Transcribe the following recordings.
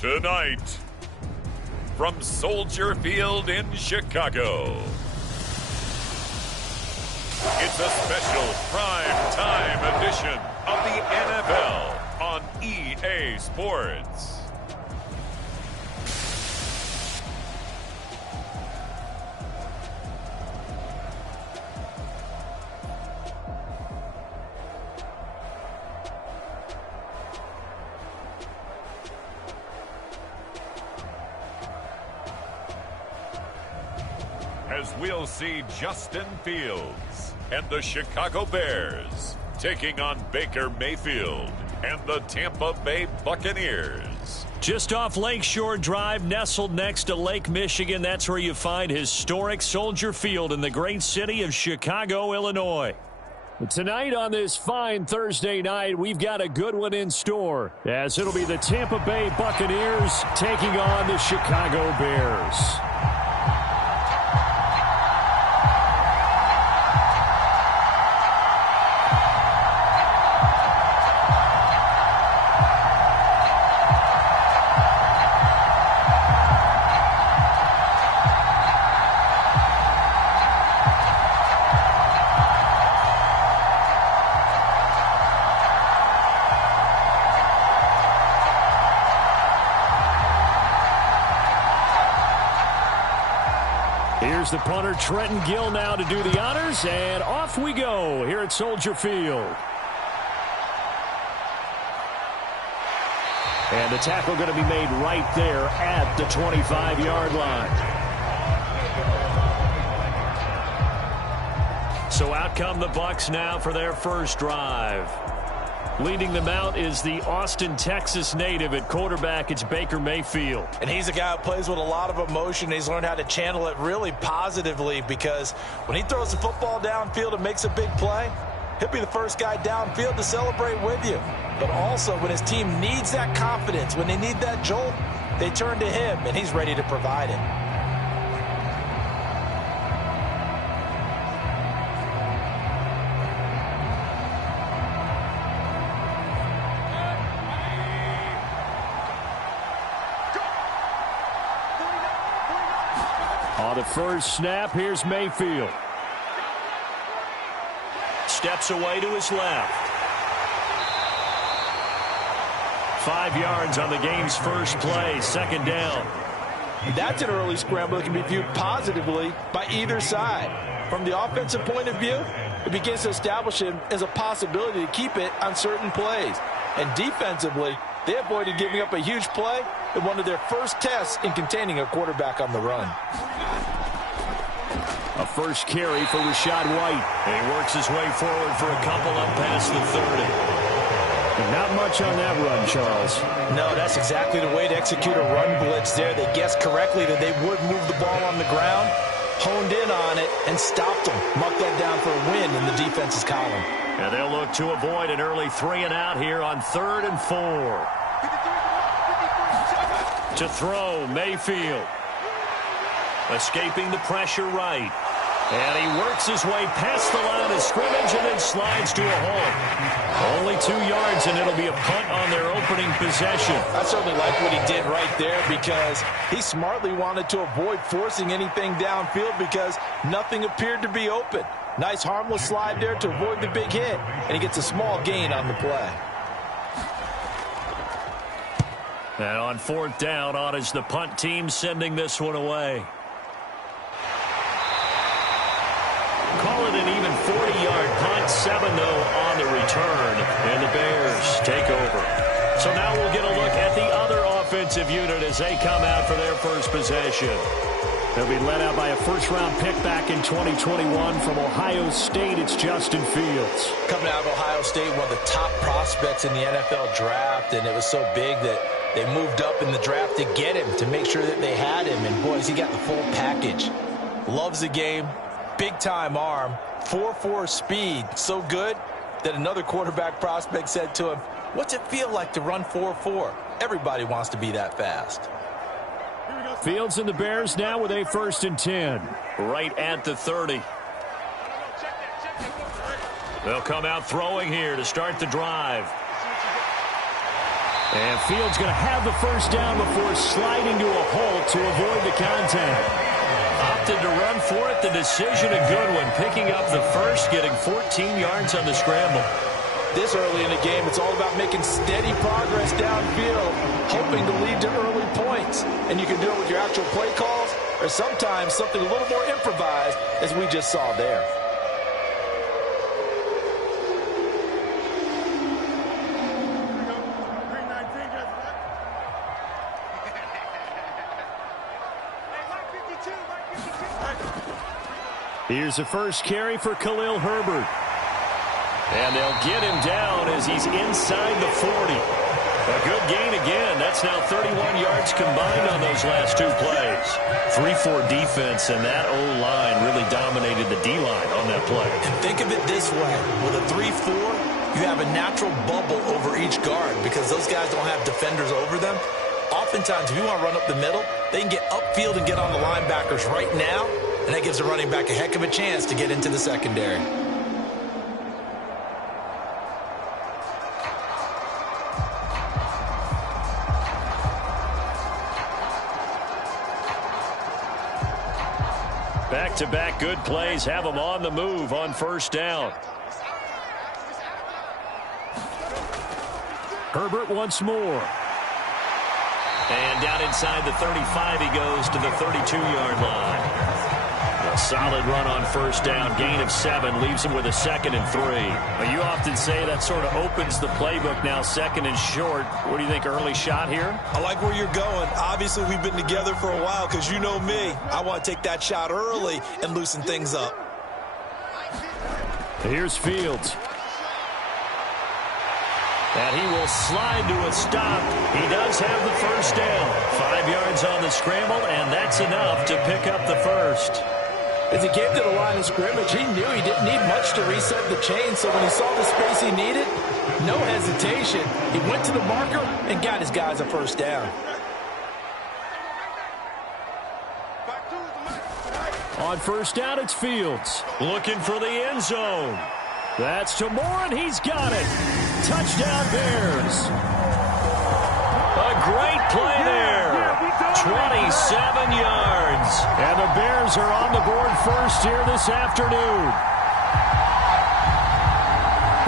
Tonight, from Soldier Field in Chicago, it's a special prime time edition of the NFL on EA Sports. As we'll see Justin Fields and the Chicago Bears taking on Baker Mayfield and the Tampa Bay Buccaneers. Just off Lakeshore Drive, nestled next to Lake Michigan, that's where you find historic Soldier Field in the great city of Chicago, Illinois. Tonight on this fine Thursday night, we've got a good one in store, as it'll be the Tampa Bay Buccaneers taking on the Chicago Bears. Here's the punter, Trenton Gill, now to do the honors, and off we go here at Soldier Field. And the tackle going to be made right there at the 25-yard line. So out come the Bucs now for their first drive. Leading them out is the Austin, Texas native. At quarterback, it's Baker Mayfield. And he's a guy who plays with a lot of emotion. He's learned how to channel it really positively, because when he throws the football downfield and makes a big play, he'll be the first guy downfield to celebrate with you. But also, when his team needs that confidence, when they need that jolt, they turn to him, and he's ready to provide it. On the first snap, here's Mayfield. Steps away to his left. 5 yards on the game's first play, second down. That's an early scramble that can be viewed positively by either side. From the offensive point of view, it begins to establish him as a possibility to keep it on certain plays. And defensively, they avoided giving up a huge play in one of their first tests in containing a quarterback on the run. A first carry for Rachaad White. And he works his way forward for a couple up past the 30. And not much on that run, Charles. No, that's exactly the way to execute a run blitz there. They guessed correctly that they would move the ball on the ground, honed in on it, and stopped them. Mucked that down for a win in the defense's column. And they'll look to avoid an early 3 and out here on 3rd and 4. To throw, Mayfield. Escaping the pressure right. And he works his way past the line of scrimmage and then slides to a halt. Only 2 yards, and it'll be a punt on their opening possession. I certainly like what he did right there, because he smartly wanted to avoid forcing anything downfield because nothing appeared to be open. Nice harmless slide there to avoid the big hit, and he gets a small gain on the play. And on 4th down, on is the punt team sending this one away. Call it an even 40-yard punt, 7 though on the return, and the Bears take over. So now we'll get a look at the other offensive unit as they come out for their first possession. They'll be led out by a first-round pick back in 2021 from Ohio State. It's Justin Fields. Coming out of Ohio State, one of the top prospects in the NFL draft, and it was so big that they moved up in the draft to get him, to make sure that they had him. And, boys, he got the full package. Loves the game. Big-time arm, 4.4 speed, so good that another quarterback prospect said to him, "What's it feel like to run 4.4? Everybody wants to be that fast." Fields and the Bears now with a 1st and 10. Right at the 30. They'll come out throwing here to start the drive. And Fields going to have the first down before sliding to a halt to avoid the contact. Opted to run for it. The decision a good one. Picking up the first, getting 14 yards on the scramble. This early in the game, it's all about making steady progress downfield, hoping to lead to early points. And you can do it with your actual play calls or sometimes something a little more improvised, as we just saw there. Here's the first carry for Khalil Herbert. And they'll get him down as he's inside the 40. A good gain again. That's now 31 yards combined on those last two plays. 3-4 defense, and that O-line really dominated the D-line on that play. And think of it this way. With a 3-4, you have a natural bubble over each guard because those guys don't have defenders over them. Oftentimes, if you want to run up the middle, they can get upfield and get on the linebackers right now, and that gives the running back a heck of a chance to get into the secondary. Back-to-back good plays have them on the move on first down. Herbert once more. And down inside the 35 he goes to the 32-yard line. A solid run on first down, gain of 7, leaves him with a 2nd and 3. Well, you often say that sort of opens the playbook now, 2nd and short. What do you think, early shot here? I like where you're going. Obviously, we've been together for a while because you know me. I want to take that shot early and loosen things up. Here's Fields. And he will slide to a stop. He does have the first down. 5 yards on the scramble, and that's enough to pick up the first. As he came to the line of scrimmage, he knew he didn't need much to reset the chain, so when he saw the space he needed, no hesitation. He went to the marker and got his guys a first down. On first down, it's Fields. Looking for the end zone. That's to Moore, and he's got it. Touchdown, Bears. A great play there. 27 yards. And the Bears are on the board first here this afternoon.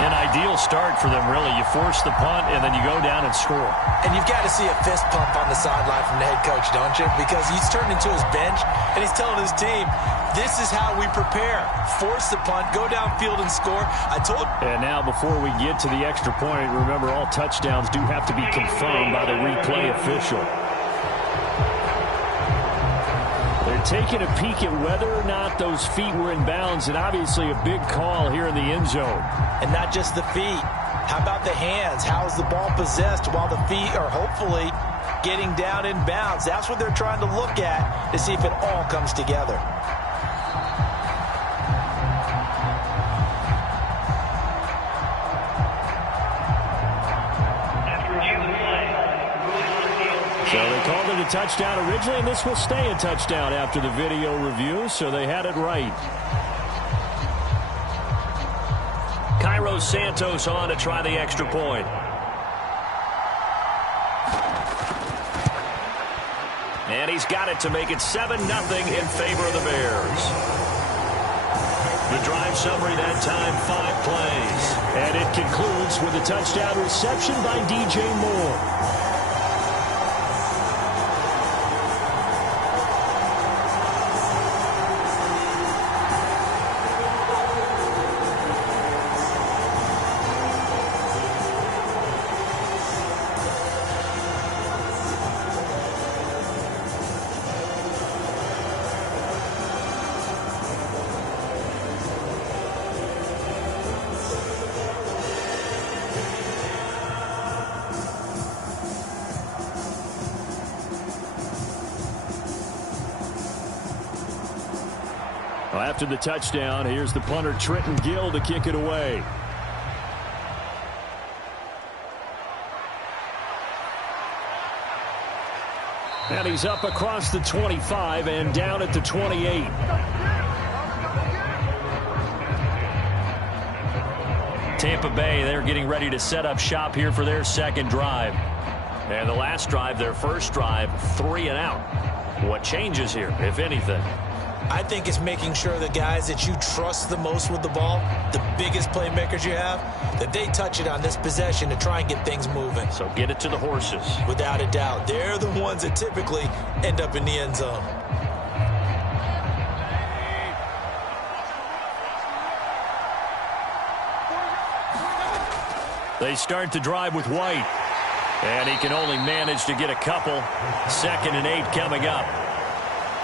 An ideal start for them, really. You force the punt, and then you go down and score. And you've got to see a fist pump on the sideline from the head coach, don't you? Because he's turned into his bench, and he's telling his team, this is how we prepare. Force the punt, go downfield and score. And now before we get to the extra point, remember all touchdowns do have to be confirmed by the replay official. They're taking a peek at whether or not those feet were in bounds, and obviously a big call here in the end zone. And not just the feet. How about the hands? How is the ball possessed while the feet are hopefully getting down in bounds? That's what they're trying to look at to see if it all comes together. So they called it a touchdown originally, and this will stay a touchdown after the video review, so they had it right. Cairo Santos on to try the extra point. And he's got it to make it 7-0 in favor of the Bears. The drive summary that time, 5 plays. And it concludes with a touchdown reception by DJ Moore. After the touchdown, here's the punter Trenton Gill to kick it away. And he's up across the 25 and down at the 28. Tampa Bay, they're getting ready to set up shop here for their second drive. And the last drive, their first drive, 3 and out. What changes here, if anything? I think it's making sure the guys that you trust the most with the ball, the biggest playmakers you have, that they touch it on this possession to try and get things moving. So get it to the horses. Without a doubt. They're the ones that typically end up in the end zone. They start the drive with White. And he can only manage to get a couple. 2nd and 8 coming up.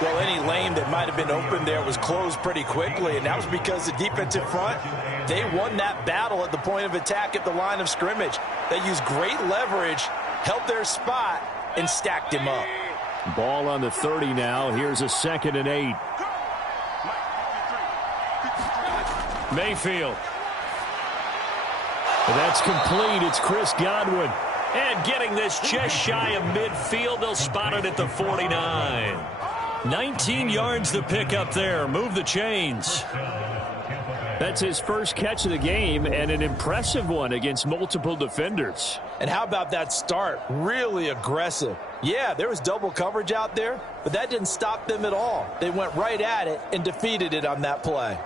Well, any lane that might have been open there was closed pretty quickly, and that was because the defensive front, they won that battle at the point of attack at the line of scrimmage. They used great leverage, held their spot, and stacked him up. Ball on the 30 now. Here's a 2nd and 8. Mayfield. That's complete. It's Chris Godwin. And getting this just shy of midfield, they'll spot it at the 49. 19 yards to pick up there. Move the chains. That's his first catch of the game, and an impressive one against multiple defenders. And how about that start? Really aggressive. Yeah, there was double coverage out there, but that didn't stop them at all. They went right at it and defeated it on that play.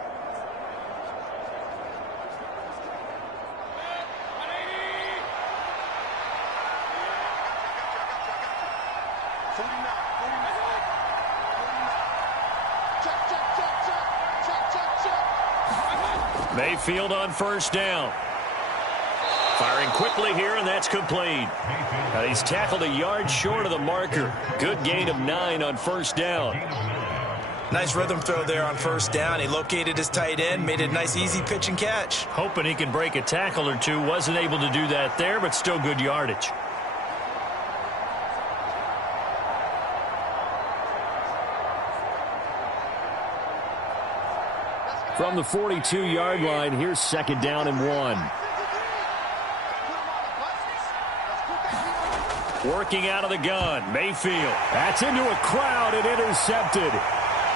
Mayfield on first down. Firing quickly here, and that's complete. And he's tackled a yard short of the marker. Good gain of 9 on first down. Nice rhythm throw there on first down. He located his tight end, made it a nice easy pitch and catch. Hoping he can break a tackle or two. Wasn't able to do that there, but still good yardage. From the 42-yard line, here's 2nd down and 1. Working out of the gun, Mayfield. That's into a crowd and intercepted.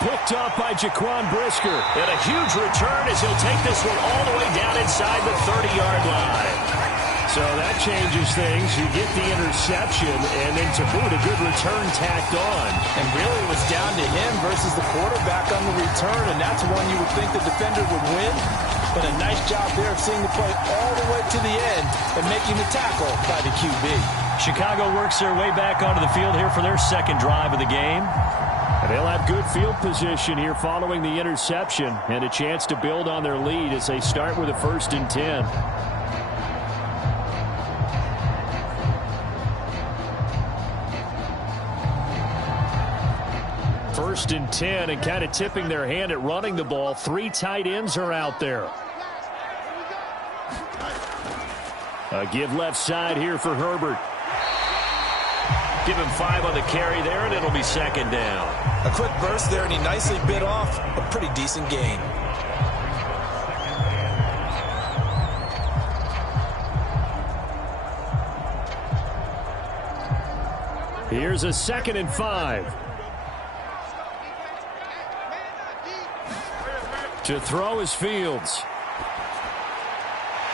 Picked off by Jaquan Brisker. And a huge return as he'll take this one all the way down inside the 30-yard line. So that changes things. You get the interception, and then to boot, a good return tacked on. And really it was down to him versus the quarterback on the return, and that's one you would think the defender would win. But a nice job there of seeing the play all the way to the end and making the tackle by the QB. Chicago works their way back onto the field here for their second drive of the game. And they'll have good field position here following the interception and a chance to build on their lead as they start with a 1st and 10. First and 10, and kind of tipping their hand at running the ball. 3 tight ends are out there. A give left side here for Herbert. Give him 5 on the carry there, and it'll be 2nd down. A quick burst there, and he nicely bit off a pretty decent gain. Here's a 2nd and 5. To throw is Fields.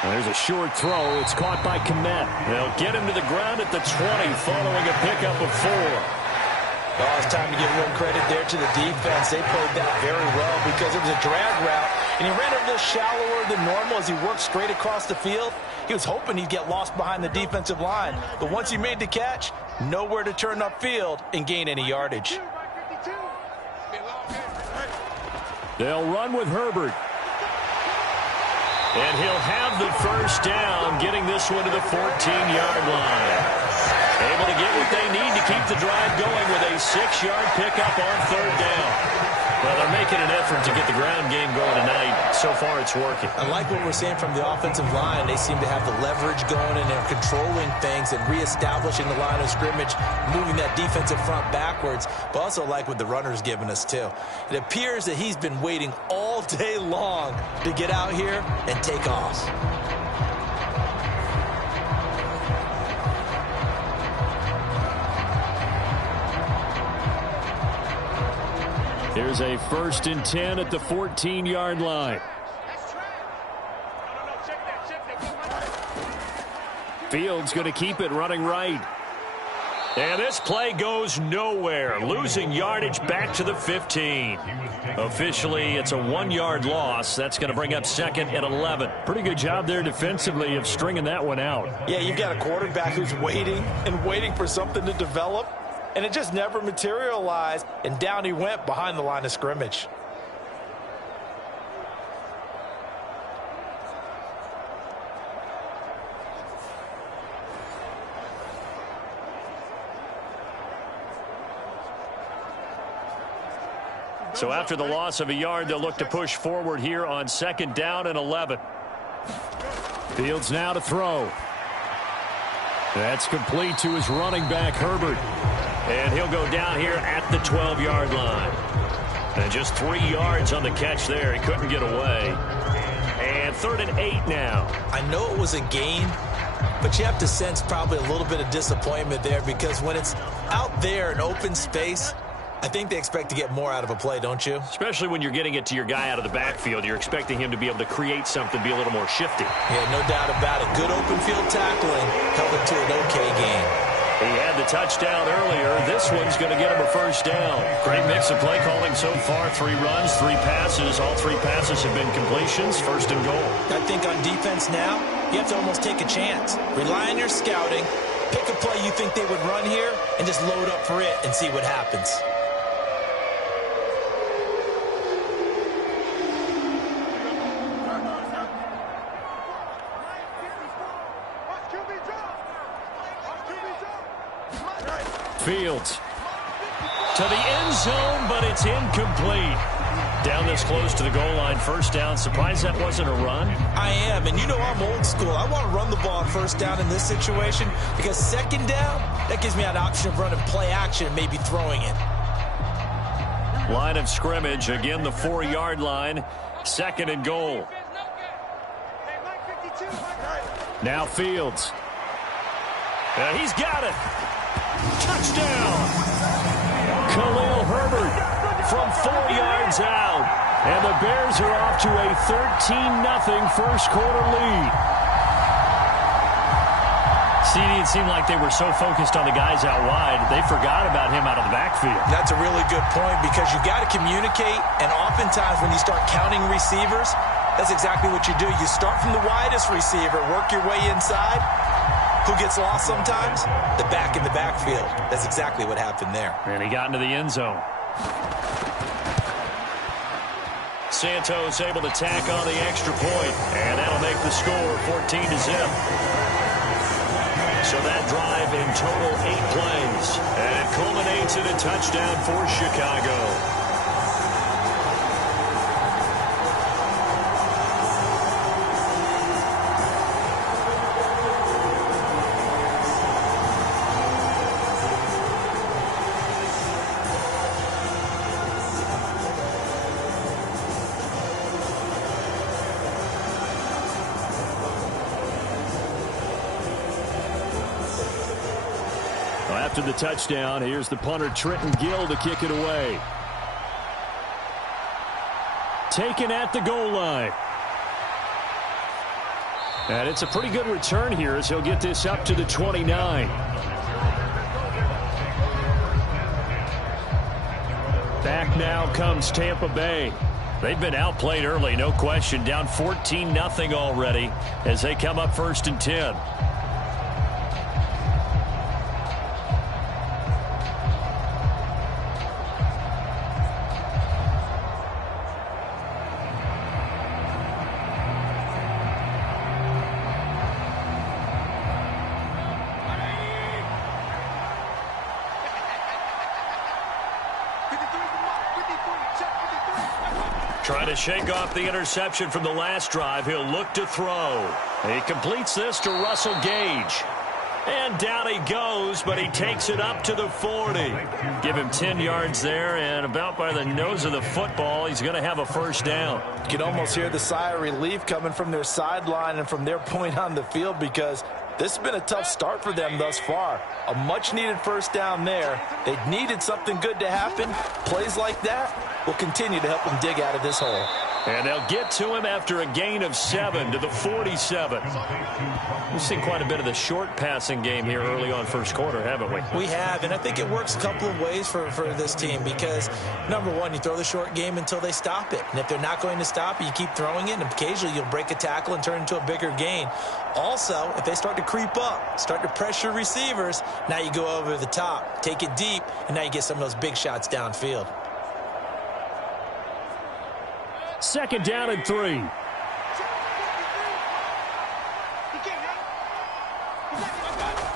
There's a short throw. It's caught by Kmet. They'll get him to the ground at the 20 following a pickup of 4. Oh, it's time to give a little credit there to the defense. They played that very well because it was a drag route, and he ran a little shallower than normal as he worked straight across the field. He was hoping he'd get lost behind the defensive line, but once he made the catch, nowhere to turn upfield and gain any yardage. They'll run with Herbert. And he'll have the first down, getting this one to the 14-yard line. Able to get what they need to keep the drive going with a 6-yard pickup on 3rd down. Well, they're making an effort to get the ground game going tonight. So far, it's working. I like what we're seeing from the offensive line. They seem to have the leverage going, and they're controlling things and reestablishing the line of scrimmage, moving that defensive front backwards. But also like what the runner's giving us, too. It appears that he's been waiting all day long to get out here and take off. Here's a 1st and 10 at the 14-yard line. Fields going to keep it running right. And this play goes nowhere, losing yardage back to the 15. Officially, it's a 1-yard loss. That's going to bring up 2nd and 11. Pretty good job there defensively of stringing that one out. Yeah, you've got a quarterback who's waiting and waiting for something to develop, and it just never materialized, and down he went behind the line of scrimmage. So after the loss of a yard, they'll look to push forward here on 2nd down and 11. Fields now to throw. That's complete to his running back, Herbert. And he'll go down here at the 12-yard line. And just 3 yards on the catch there. He couldn't get away. And 3rd and 8 now. I know it was a gain, but you have to sense probably a little bit of disappointment there, because when it's out there in open space, I think they expect to get more out of a play, don't you? Especially when you're getting it to your guy out of the backfield. You're expecting him to be able to create something, be a little more shifty. Yeah, no doubt about it. Good open field tackling held it to an okay game. He had the touchdown earlier. This one's going to get him a 1st down. Great mix of play calling so far. 3 runs, 3 passes. All 3 passes have been completions. 1st and goal. I think on defense now, you have to almost take a chance. Rely on your scouting. Pick a play you think they would run here and just load up for it and see what happens. Fields to the end zone, but it's incomplete. Down this close to the goal line, 1st down. Surprised that wasn't a run? I am, and you know I'm old school. I want to run the ball on 1st down in this situation, because 2nd down, that gives me an option of running play action and maybe throwing it. Line of scrimmage, again the 4-yard line. 2nd and goal. Now Fields. And he's got it. Touchdown! Khalil Herbert from 4 yards out. And the Bears are off to a 13-0 first quarter lead. CD, it seemed like they were so focused on the guys out wide, they forgot about him out of the backfield. That's a really good point, because you got to communicate, and oftentimes when you start counting receivers, that's exactly what you do. You start from the widest receiver, work your way inside. Who gets lost sometimes? The back in the backfield. That's exactly what happened there. And he got into the end zone. Santos able to tack on the extra point, and that'll make the score 14-0. So that drive in total 8 plays, and it culminates in a touchdown for Chicago. After the touchdown, here's the punter, Trenton Gill, to kick it away. Taken at the goal line. And it's a pretty good return here as he'll get this up to the 29. Back now comes Tampa Bay. They've been outplayed early, no question. Down 14-0 already as they come up 1st and 10. Trying to shake off the interception from the last drive. He'll look to throw. He completes this to Russell Gage. And down he goes, but he takes it up to the 40. Give him 10 yards there, and about by the nose of the football, he's going to have a 1st down. You can almost hear the sigh of relief coming from their sideline and from their point on the field, because this has been a tough start for them thus far. A much-needed 1st down there. They needed something good to happen. Plays like that will continue to help them dig out of this hole. And they'll get to him after a gain of 7 to the 47. We've seen quite a bit of the short passing game here early on first quarter, haven't we? We have, and I think it works a couple of ways for this team because, number one, you throw the short game until they stop it. And if they're not going to stop it, you keep throwing it, and occasionally you'll break a tackle and turn into a bigger gain. Also, if they start to creep up, start to pressure receivers, now you go over the top, take it deep, and now you get some of those big shots downfield. Second down and 3.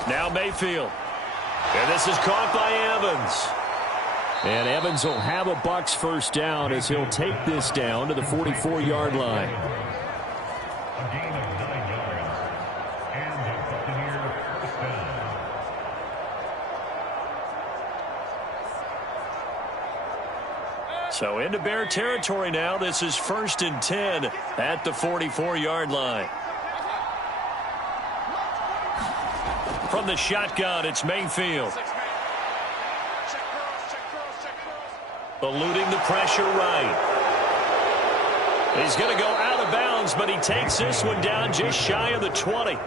Now Mayfield. And this is caught by Evans. And Evans will have a Bucs first down as he'll take this down to the 44-yard line. A gain of 9 yards. And the Buccaneers first down. So into Bear territory now. This is 1st and 10 at the 44-yard line. From the shotgun, it's Mayfield. Eluding the pressure right. He's going to go out of bounds, but he takes this one down just shy of the 20.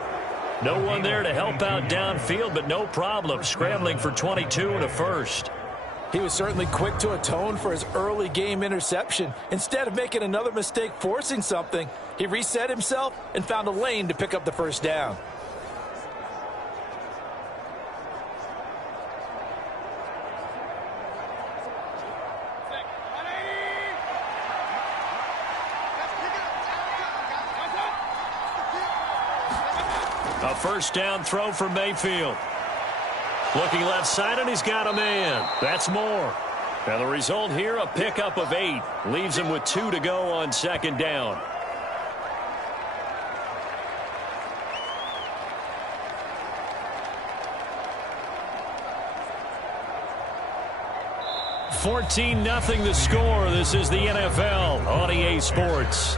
No one there to help out downfield, but no problem. Scrambling for 22 and a first. He was certainly quick to atone for his early game interception. Instead of making another mistake forcing something, he reset himself and found a lane to pick up the first down. A first down throw for Mayfield. Looking left side, and he's got a man. That's more. And the result here, a pickup of 8. Leaves him with 2 to go on second down. (14-0) the score. This is the NFL on EA Sports.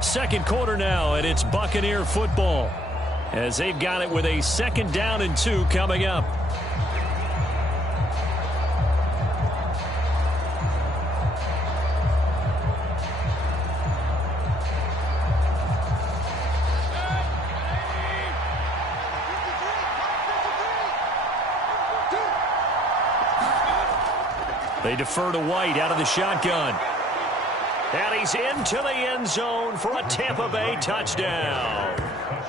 Second quarter now, and it's Buccaneer football as they've got it with a 2nd down and 2 coming up. They defer to White out of the shotgun. And he's into the end zone for a Tampa Bay touchdown.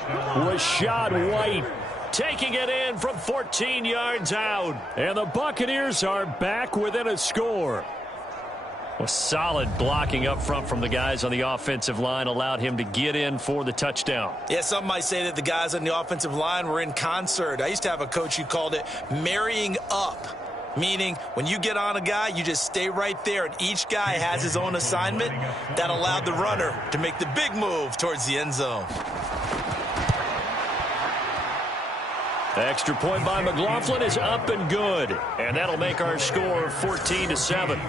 Rashad White taking it in from 14 yards out. And the Buccaneers are back within a score. A solid blocking up front from the guys on the offensive line allowed him to get in for the touchdown. Yeah, some might say that the guys on the offensive line were in concert. I used to have a coach who called it marrying up. Meaning, when you get on a guy, you just stay right there, and each guy has his own assignment. That allowed the runner to make the big move towards the end zone. The extra point by McLaughlin is up and good. And that'll make our score 14-7.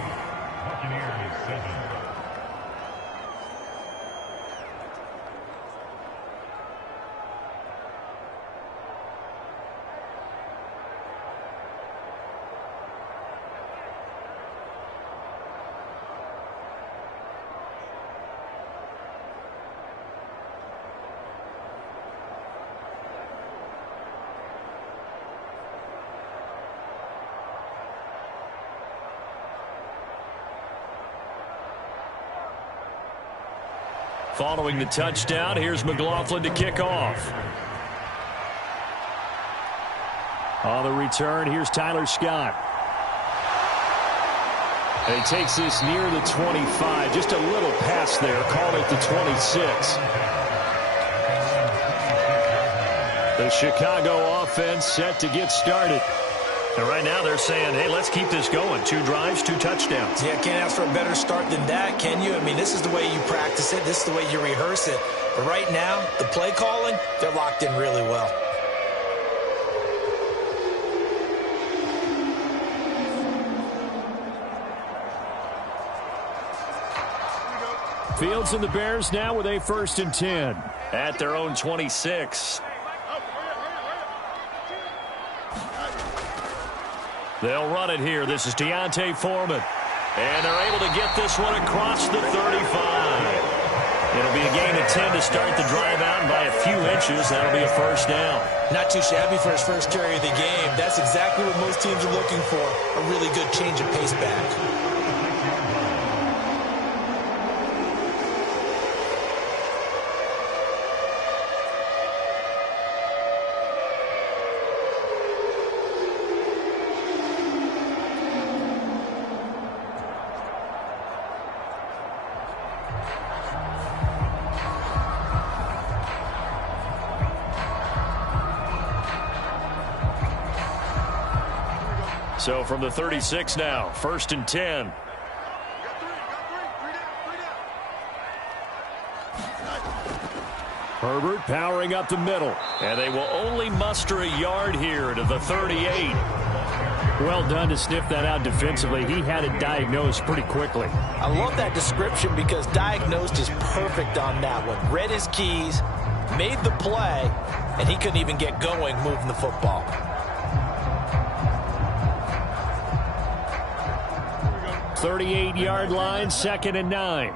Following the touchdown, here's McLaughlin to kick off. On the return, here's Tyler Scott. And he takes this near the 25. Just a little pass there. Called it the 26. The Chicago offense set to get started. And right now they're saying, hey, let's keep this going. 2 drives, 2 touchdowns. Yeah, can't ask for a better start than that, can you? I mean, this is the way you practice it. This is the way you rehearse it. But right now, the play calling, they're locked in really well. Fields and the Bears now with a 1st and 10 at their own 26. They'll run it here. This is Deontay Foreman. And they're able to get this one across the 35. It'll be a gain of 10 to start the drive out, and by a few inches, that'll be a first down. Not too shabby for his first carry of the game. That's exactly what most teams are looking for, a really good change of pace back. So from the 36 now, 1st and 10. Herbert powering up the middle. And they will only muster a yard here to the 38. Well done to sniff that out defensively. He had it diagnosed pretty quickly. I love that description because diagnosed is perfect on that one. Read his keys, made the play, and he couldn't even get going moving the football. 38-yard line, 2nd and 9.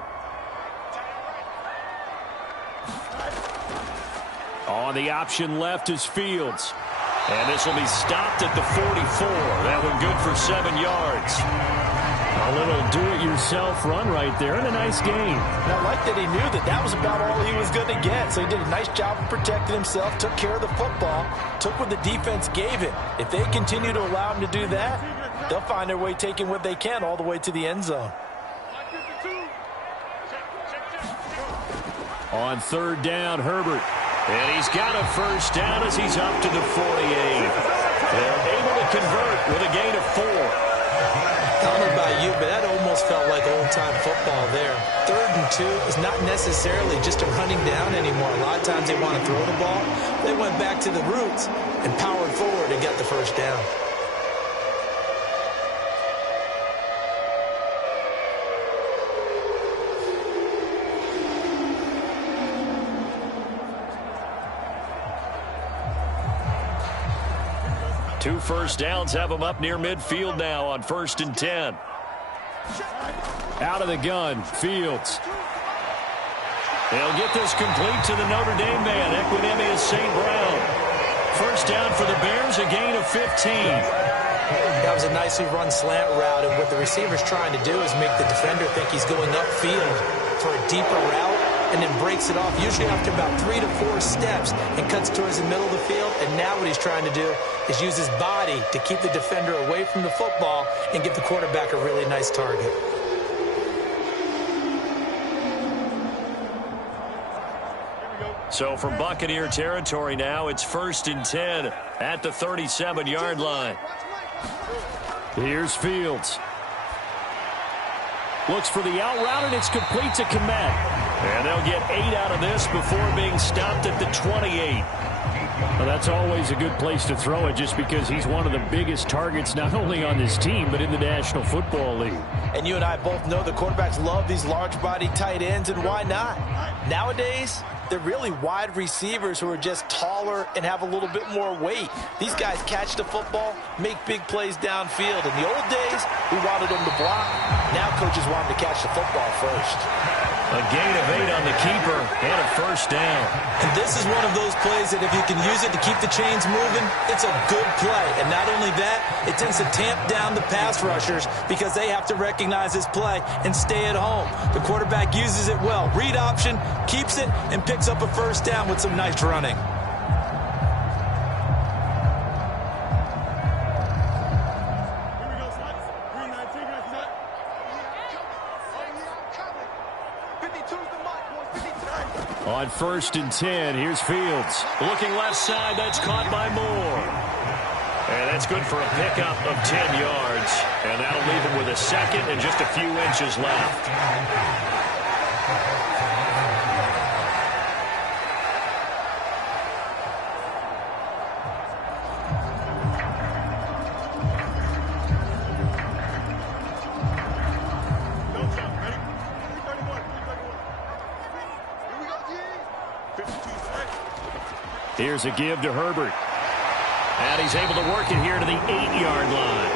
On the option left is Fields. And this will be stopped at the 44. That one good for 7 yards. A little do-it-yourself run right there, and a nice gain. And I like that he knew that that was about all he was going to get. So he did a nice job of protecting himself, took care of the football, took what the defense gave him. If they continue to allow him to do that, they'll find their way taking what they can all the way to the end zone. On 3rd down, Herbert. And he's got a first down as he's up to the 48. They're able to convert with a gain of 4. I don't know about you, but that almost felt like old-time football there. 3rd and 2 is not necessarily just a running down anymore. A lot of times they want to throw the ball. They went back to the roots and powered forward and got the first down. Two first downs have them up near midfield now on 1st and 10. Out of the gun, Fields. They'll get this complete to the Notre Dame man, Equinemius St. Brown. First down for the Bears, a gain of 15. That was a nicely run slant route, and what the receiver's trying to do is make the defender think he's going upfield for a deeper route, and then breaks it off, usually after about 3 to 4 steps, and cuts towards the middle of the field. And now what he's trying to do is use his body to keep the defender away from the football and give the quarterback a really nice target. So from Buccaneer territory now, it's 1st and 10 at the 37-yard line. Here's Fields. Looks for the out route, and it's complete to Komet. And they'll get 8 out of this before being stopped at the 28. Well, that's always a good place to throw it just because he's one of the biggest targets not only on this team but in the National Football League. And you and I both know the quarterbacks love these large-body tight ends, and why not? Nowadays, they're really wide receivers who are just taller and have a little bit more weight. These guys catch the football, make big plays downfield. In the old days, we wanted them to block. Now coaches want them to catch the football first. A gain of 8 on the keeper and a first down. And this is one of those plays that if you can use it to keep the chains moving, it's a good play. And not only that, it tends to tamp down the pass rushers because they have to recognize this play and stay at home. The quarterback uses it well. Read option, keeps it, and picks up a first down with some nice running. On 1st and 10, here's Fields. Looking left side, that's caught by Moore. And that's good for a pickup of 10 yards. And that'll leave him with a second and just a few inches left. Here's a give to Herbert. And he's able to work it here to the 8-yard line.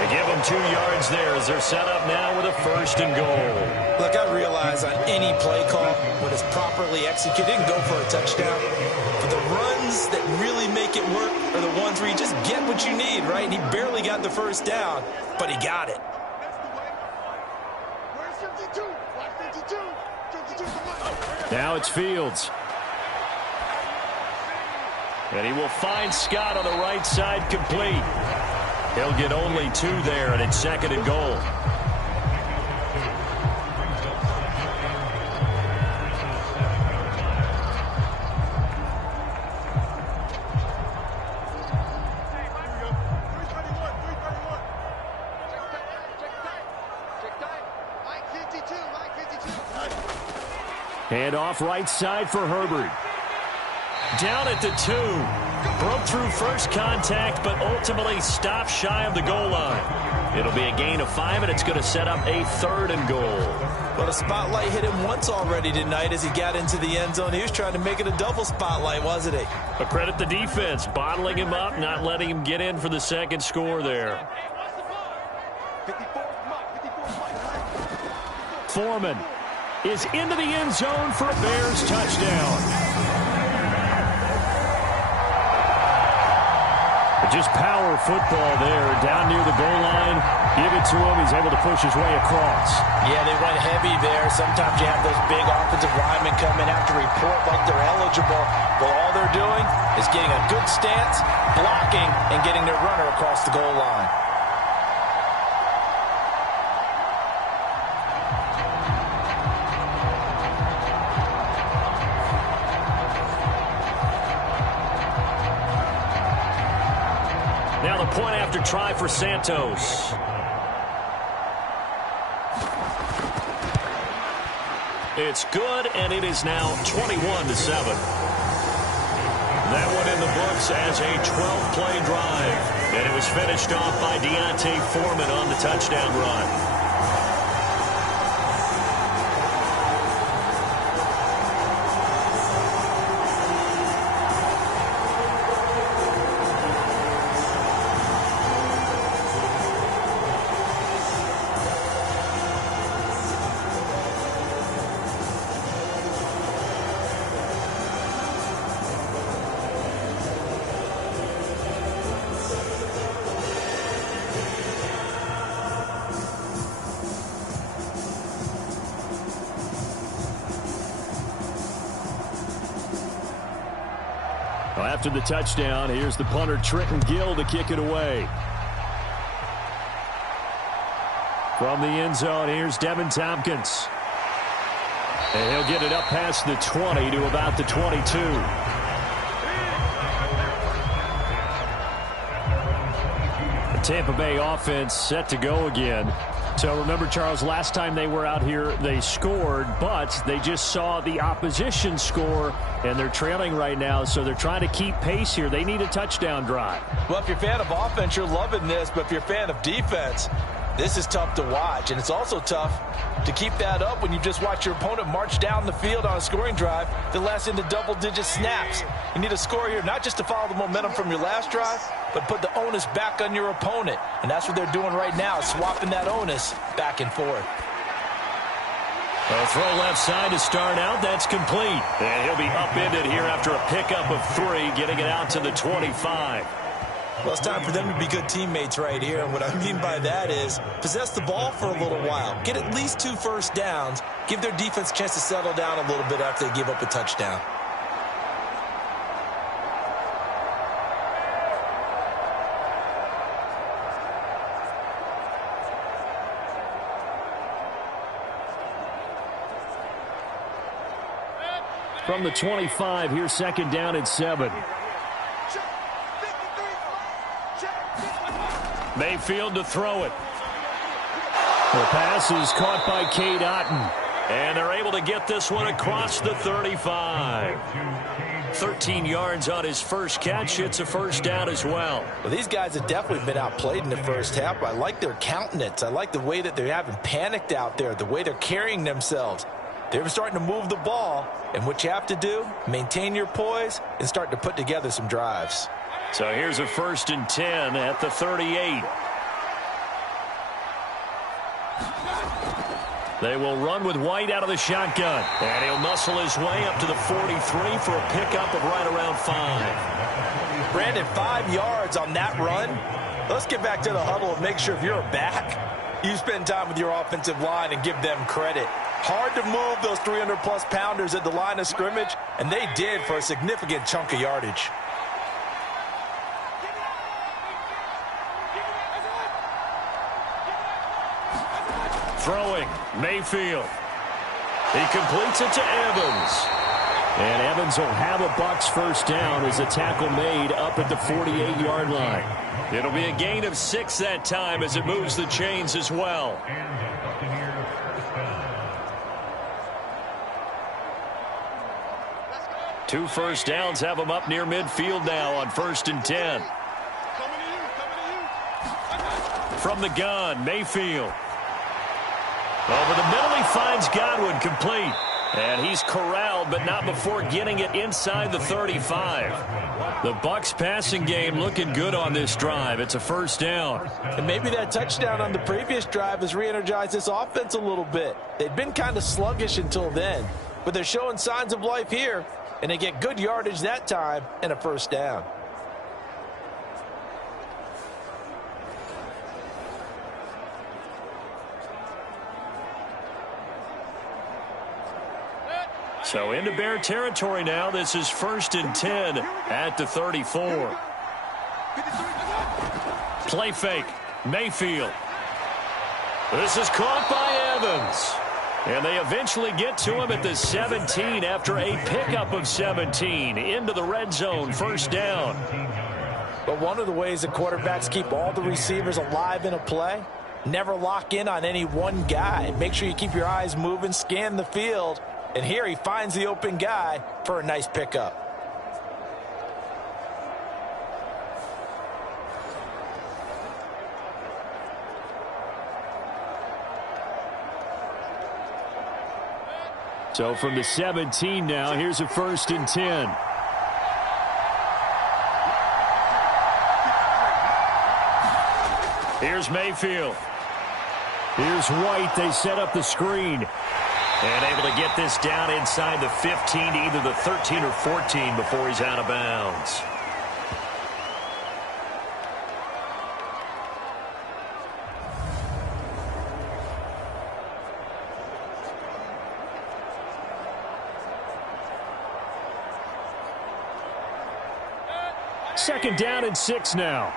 They give them 2 yards there as they're set up now with a 1st and goal. Look, I realize on any play call, when it's properly executed, and go for a touchdown. But the runs that really make it work are the ones where you just get what you need, right? And he barely got the 1st down, but he got it. Now it's Fields. And he will find Scott on the right side complete. He'll get only 2 there, and it's 2nd and goal. Hand off right side for Herbert. Down at the 2. Broke through first contact, but ultimately stopped shy of the goal line. It'll be a gain of 5, and it's going to set up a 3rd and goal. Well, the spotlight hit him once already tonight as he got into the end zone. He was trying to make it a double spotlight, wasn't he? But credit the defense, bottling him up, not letting him get in for the 2nd score there. Foreman is into the end zone for a Bears touchdown. Just power football there, down near the goal line. Give it to him. He's able to push his way across. Yeah, they went heavy there. Sometimes you have those big offensive linemen come in, have to report like they're eligible. But all they're doing is getting a good stance, blocking, and getting their runner across the goal line. Now the point after try for Santos. It's good, and it is now 21-7. That one in the books as a 12-play drive. And it was finished off by Deontay Foreman on the touchdown run. After the touchdown, here's the punter, Trenton Gill, to kick it away. From the end zone, here's Devin Tompkins. And he'll get it up past the 20 to about the 22. The Tampa Bay offense set to go again. So remember, Charles, last time they were out here, they scored, but they just saw the opposition score, and they're trailing right now, so they're trying to keep pace here. They need a touchdown drive. Well, if you're a fan of offense, you're loving this, but if you're a fan of defense, this is tough to watch, and it's also tough to keep that up when you just watch your opponent march down the field on a scoring drive that lasts into double-digit snaps. You need a score here, not just to follow the momentum from your last drive, but put the onus back on your opponent. And that's what they're doing right now, swapping that onus back and forth. A throw left side to start out. That's complete. And he'll be upended here after a pickup of 3, getting it out to the 25. Well, it's time for them to be good teammates right here. And what I mean by that is possess the ball for a little while. Get at least 2 first downs. Give their defense a chance to settle down a little bit after they give up a touchdown. From the 25, here's 2nd down and 7. Mayfield to throw it. The pass is caught by Cade Otton. And they're able to get this one across the 35. 13 yards on his first catch. It's a first down as well. Well, these guys have definitely been outplayed in the first half. I like their countenance. I like the way that they haven't panicked out there, the way they're carrying themselves. They're starting to move the ball, and what you have to do, maintain your poise and start to put together some drives. So here's a 1st and 10 at the 38. They will run with White out of the shotgun. And he'll muscle his way up to the 43 for a pickup of right around 5. Brandon, 5 yards on that run. Let's get back to the huddle and make sure if you're a back, you spend time with your offensive line and give them credit. Hard to move those 300-plus pounders at the line of scrimmage, and they did for a significant chunk of yardage. Throwing, Mayfield. He completes it to Evans. And Evans will have a Bucs first down as a tackle made up at the 48-yard line. It'll be a gain of 6 that time as it moves the chains as well. Two first downs have them up near midfield now on 1st and 10. From the gun, Mayfield. Over the middle, he finds Godwin, complete. And he's corralled, but not before getting it inside the 35. The Bucs passing game looking good on this drive. It's a first down. And maybe that touchdown on the previous drive has re-energized this offense a little bit. They'd been kind of sluggish until then, but they're showing signs of life here, and they get good yardage that time and a first down. So into Bear territory now. This is 1st and 10 at the 34. Play fake. Mayfield. This is caught by Evans. And they eventually get to him at the 17 after a pickup of 17. Into the red zone, first down. But one of the ways the quarterbacks keep all the receivers alive in a play, never lock in on any one guy. Make sure you keep your eyes moving, scan the field. And here he finds the open guy for a nice pickup. So from the 17 now, here's a 1st and 10. Here's Mayfield. Here's White. They set up the screen. And able to get this down inside the 15 to either the 13 or 14 before he's out of bounds. Second down and 6 now.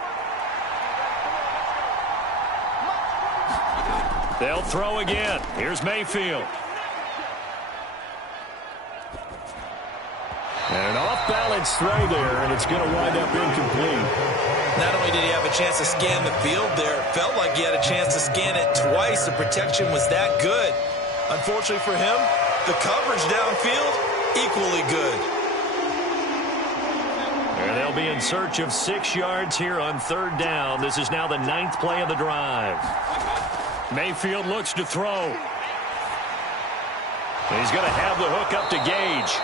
They'll throw again. Here's Mayfield. And an off-balance throw there, and it's going to wind up incomplete. Not only did he have a chance to scan the field there, it felt like he had a chance to scan it twice. The protection was that good. Unfortunately for him, the coverage downfield, equally good. And they'll be in search of 6 yards here on 3rd down. This is now the 9th play of the drive. Mayfield looks to throw. He's going to have the hook up to Gage.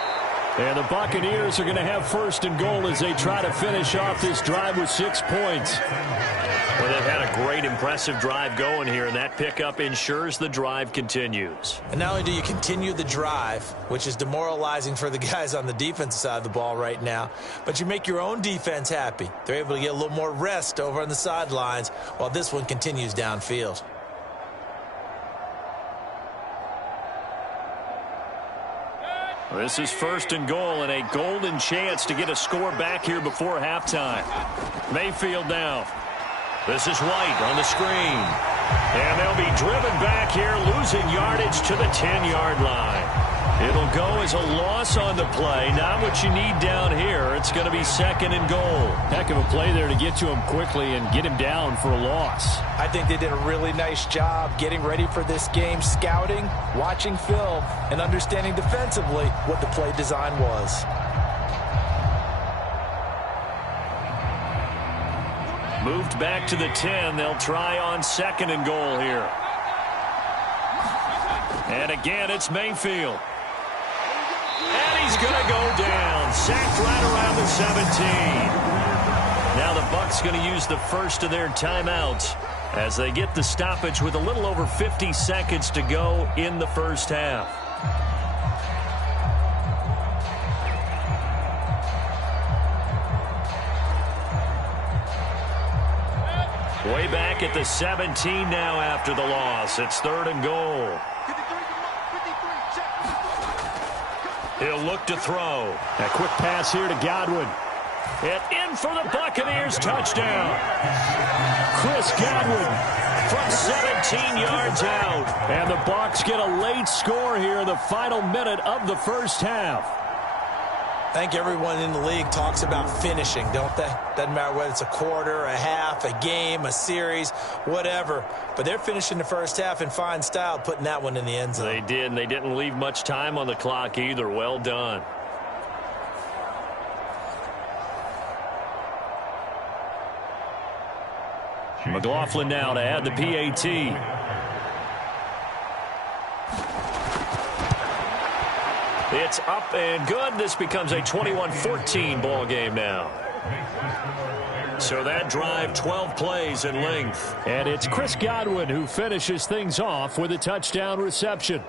And the Buccaneers are going to have 1st and goal as they try to finish off this drive with 6 points. Well, they've had a great, impressive drive going here, and that pickup ensures the drive continues. And not only do you continue the drive, which is demoralizing for the guys on the defensive side of the ball right now, but you make your own defense happy. They're able to get a little more rest over on the sidelines while this one continues downfield. This is 1st and goal and a golden chance to get a score back here before halftime. Mayfield now. This is White on the screen. And they'll be driven back here, losing yardage to the 10-yard line. It'll go as a loss on the play. Not what you need down here. It's going to be 2nd and goal. Heck of a play there to get to him quickly and get him down for a loss. I think they did a really nice job getting ready for this game, scouting, watching film, and understanding defensively what the play design was. Moved back to the 10. They'll try on 2nd and goal here. And again, it's Mayfield. And he's going to go down. Sacked right around the 17. Now the Bucs going to use the first of their timeouts as they get the stoppage with a little over 50 seconds to go in the first half. Way back at the 17 now after the loss. It's 3rd and goal. He'll look to throw. A quick pass here to Godwin. And in for the Buccaneers touchdown. Chris Godwin from 17 yards out. And the Bucs get a late score here in the final minute of the first half. I think everyone in the league talks about finishing, don't they? Doesn't matter whether it's a quarter, a half, a game, a series, whatever. But they're finishing the first half in fine style, putting that one in the end zone. They did, and they didn't leave much time on the clock either. Well done. McLaughlin now to add the PAT. It's up and good. This becomes a 21-14 ball game now. So that drive, 12 plays in length. And it's Chris Godwin who finishes things off with a touchdown reception.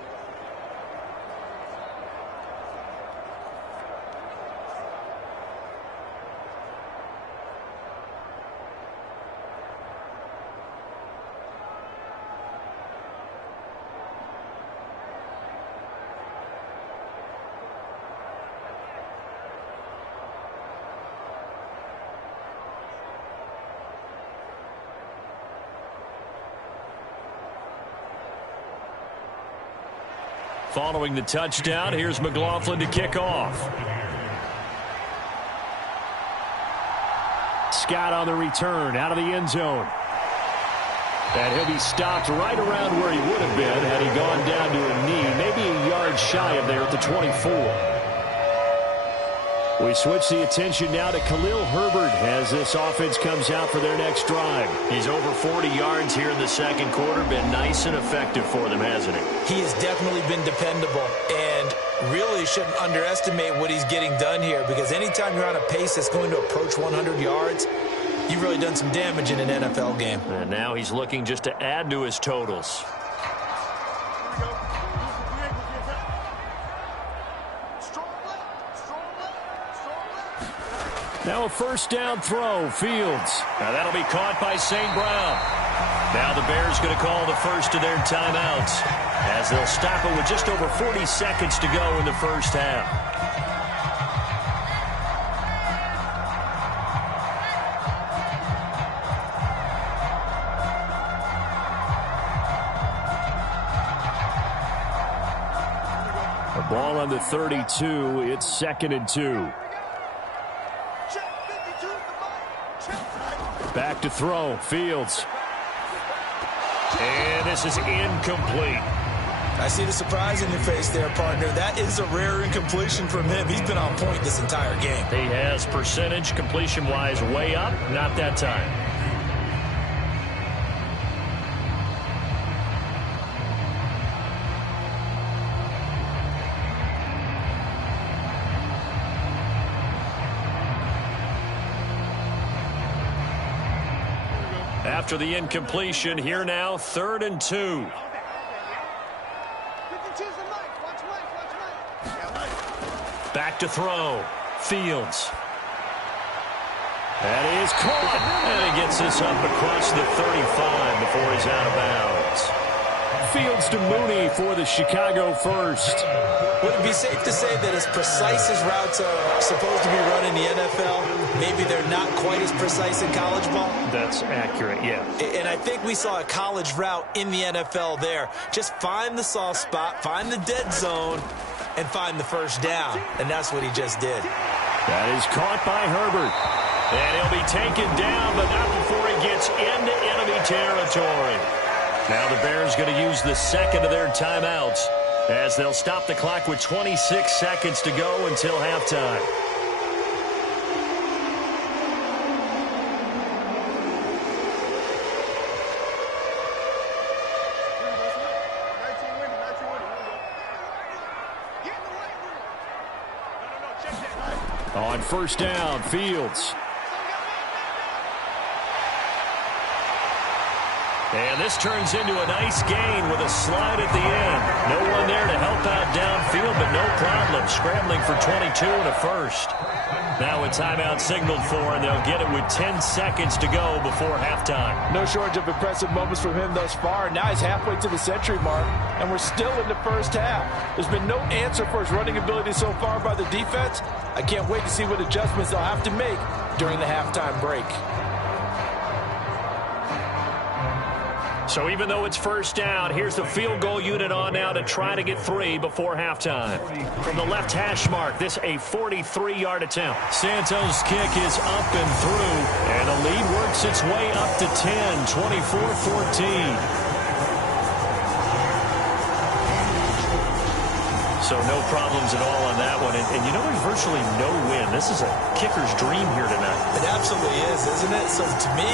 Following the touchdown, here's McLaughlin to kick off. Scott on the return, out of the end zone. And he'll be stopped right around where he would have been had he gone down to a knee, maybe a yard shy of there at the 24. We switch the attention now to Khalil Herbert as this offense comes out for their next drive. He's over 40 yards here in the second quarter. Been nice and effective for them, hasn't he? He has definitely been dependable, and really shouldn't underestimate what he's getting done here, because anytime you're on a pace that's going to approach 100 yards, you've really done some damage in an NFL game. And now he's looking just to add to his totals. Now a first down throw, Fields. Now that'll be caught by St. Brown. Now the Bears going to call the first of their timeouts as they'll stop it with just over 40 seconds to go in the first half. A ball on the 32. It's 2nd and 2. Back to throw, Fields. And this is incomplete. I see the surprise in your face there, partner. That is a rare incompletion from him. He's been on point this entire game. He has percentage completion-wise way up, not that time. After the incompletion, here now, 3rd and 2. Back to throw. Fields. That is caught. And he gets this up across the 35 before he's out of bounds. Fields to Mooney for the Chicago first. Would it be safe to say that as precise as routes are supposed to be run in the NFL, maybe they're not quite as precise in college ball? That's accurate, yeah. And I think we saw a college route in the NFL there. Just find the soft spot, find the dead zone, and find the first down. And that's what he just did. That is caught by Herbert. And he'll be taken down, but not before he gets into enemy territory. Now the Bears going to use the second of their timeouts as they'll stop the clock with 26 seconds to go until halftime. On first down, Fields. And this turns into a nice gain with a slide at the end. No one there to help out downfield, but no problem. Scrambling for 22 and a first. Now a timeout signaled for, and they'll get it with 10 seconds to go before halftime. No shortage of impressive moments from him thus far. Now he's halfway to the century mark, and we're still in the first half. There's been no answer for his running ability so far by the defense. I can't wait to see what adjustments they'll have to make during the halftime break. So even though it's first down, here's the field goal unit on now to try to get 3 before halftime. From the left hash mark, this a 43-yard attempt. Santos' kick is up and through, and the lead works its way up to 10, 24-14. So no problems at all on that one. And you know there's virtually no win. This is a kicker's dream here tonight. It absolutely is, isn't it? So to me,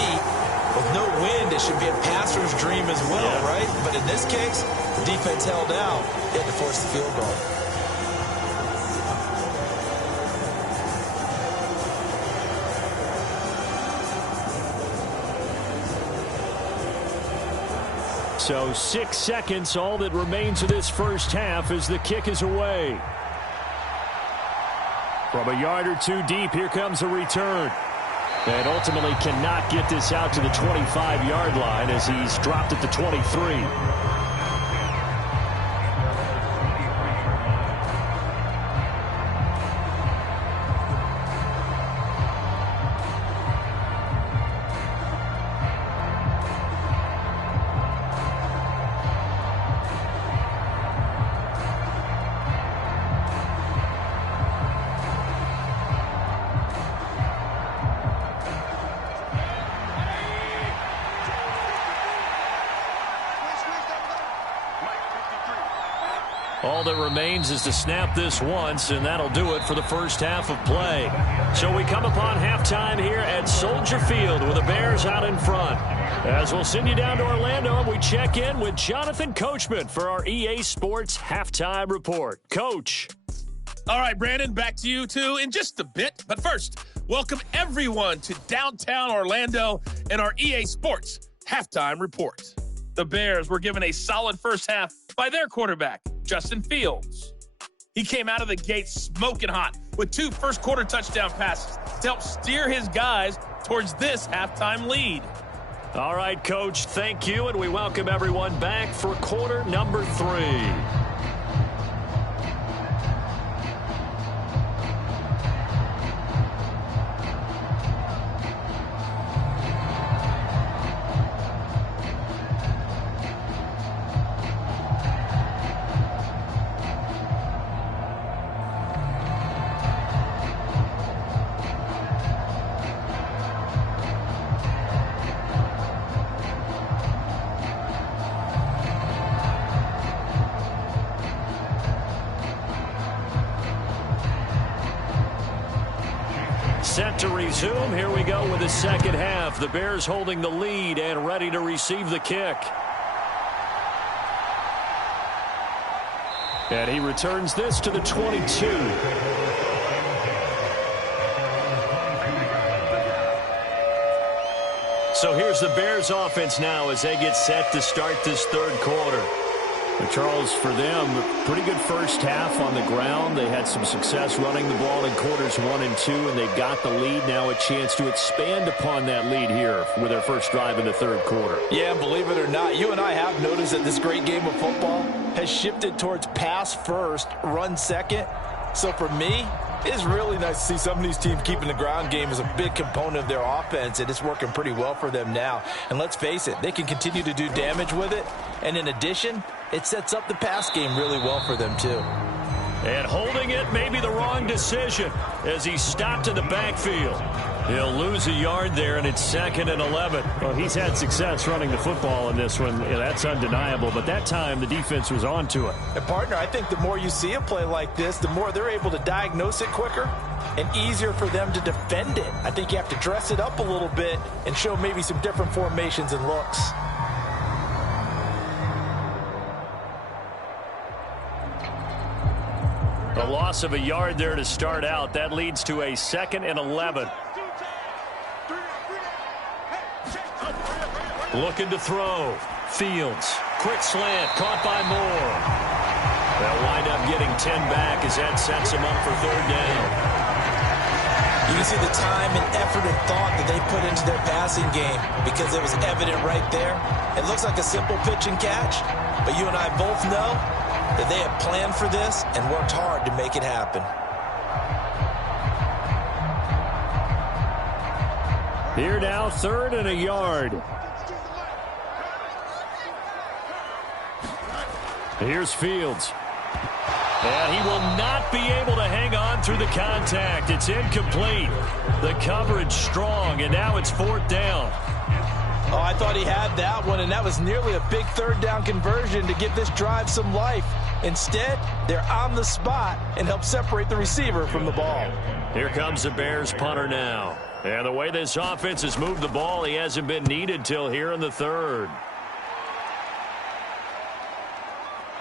with no wind, it should be a passer's dream as well, right? But in this case, the defense held out. They had to force the field goal. So 6 seconds, all that remains of this first half as the kick is away. From a yard or two deep, here comes a return. And ultimately cannot get this out to the 25-yard line as he's dropped at the 23. All that remains is to snap this once, and that'll do it for the first half of play. So we come upon halftime here at Soldier Field with the Bears out in front. As we'll send you down to Orlando, and we check in with Jonathan Coachman for our EA Sports Halftime Report. Coach. All right, Brandon, back to you, too, in just a bit. But first, welcome everyone to downtown Orlando and our EA Sports Halftime Report. The Bears were given a solid first half by their quarterback, Justin Fields. He came out of the gate smoking hot with 2 first-quarter touchdown passes to help steer his guys towards this halftime lead. All right, Coach, thank you, and we welcome everyone back for quarter number 3. Set to resume. Here we go with the second half. The Bears holding the lead and ready to receive the kick. And he returns this to the 22. So here's the Bears offense now as they get set to start this third quarter. But Charles, for them, pretty good first half on the ground. They had some success running the ball in quarters 1 and 2, and they've got the lead. Now a chance to expand upon that lead here with their first drive in the third quarter. Yeah, believe it or not, you and I have noticed that this great game of football has shifted towards pass first, run second. So for me, it's really nice to see some of these teams keeping the ground game as a big component of their offense, and it's working pretty well for them now. And let's face it, they can continue to do damage with it. And in addition, it sets up the pass game really well for them, too. And holding it may be the wrong decision as he stopped in the backfield. He'll lose a yard there, and it's 2nd and 11. Well, he's had success running the football in this one. Yeah, that's undeniable. But that time, the defense was on to it. And, partner, I think the more you see a play like this, the more they're able to diagnose it quicker and easier for them to defend it. I think you have to dress it up a little bit and show maybe some different formations and looks. A loss of a yard there to start out. That leads to a 2nd and 11. Looking to throw. Fields. Quick slant. Caught by Moore. They'll wind up getting 10 back as that sets them up for third down. You can see the time and effort and thought that they put into their passing game because it was evident right there. It looks like a simple pitch and catch, but you and I both know that they have planned for this and worked hard to make it happen. Here now, 3rd and a yard. Here's Fields. And he will not be able to hang on through the contact. It's incomplete. The coverage strong, and now it's 4th down. Oh, I thought he had that one, and that was nearly a big 3rd down conversion to give this drive some life. Instead, they're on the spot and help separate the receiver from the ball. Here comes the Bears punter now. And the way this offense has moved the ball, he hasn't been needed till here in the 3rd.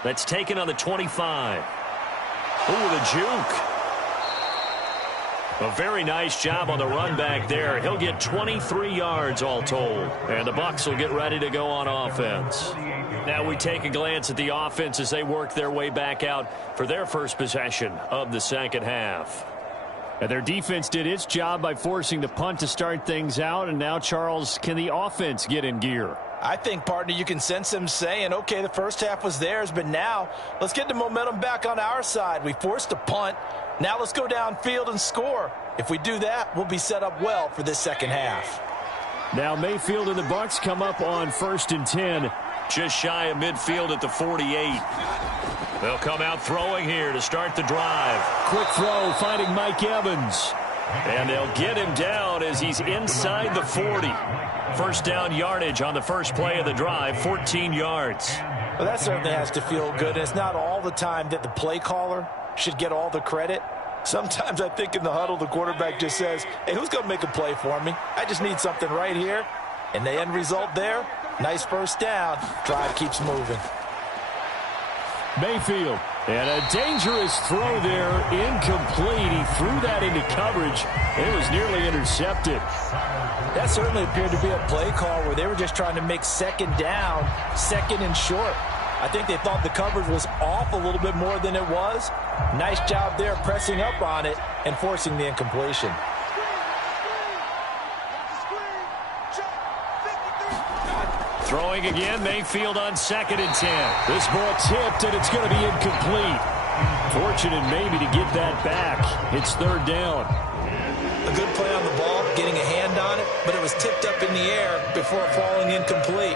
That's taken on the 25. Ooh, the juke. A very nice job on the run back there. He'll get 23 yards all told. And the Bucs will get ready to go on offense. Now we take a glance at the offense as they work their way back out for their first possession of the second half. And their defense did its job by forcing the punt to start things out. And now, Charles, can the offense get in gear? I think, partner, you can sense them saying, okay, the first half was theirs, but now let's get the momentum back on our side. We forced a punt. Now let's go downfield and score. If we do that, we'll be set up well for this second half. Now Mayfield and the Bucs come up on 1st and 10. Just shy of midfield at the 48. They'll come out throwing here to start the drive. Quick throw, finding Mike Evans. And they'll get him down as he's inside the 40. First down yardage on the first play of the drive, 14 yards. Well, that certainly has to feel good. And it's not all the time that the play caller should get all the credit. Sometimes I think in the huddle, the quarterback just says, hey, who's going to make a play for me? I just need something right here. And the end result there, nice first down. Drive keeps moving. Mayfield. And a dangerous throw there, incomplete. He threw that into coverage. It was nearly intercepted. That certainly appeared to be a play call where they were just trying to make second down, 2nd and short. I think they thought the coverage was off a little bit more than it was. Nice job there pressing up on it and forcing the incompletion. Throwing again, Mayfield on 2nd and 10. This ball tipped, and it's going to be incomplete. Fortunate maybe to get that back. It's 3rd down. A good play on the ball, getting a hand on it, but it was tipped up in the air before falling incomplete.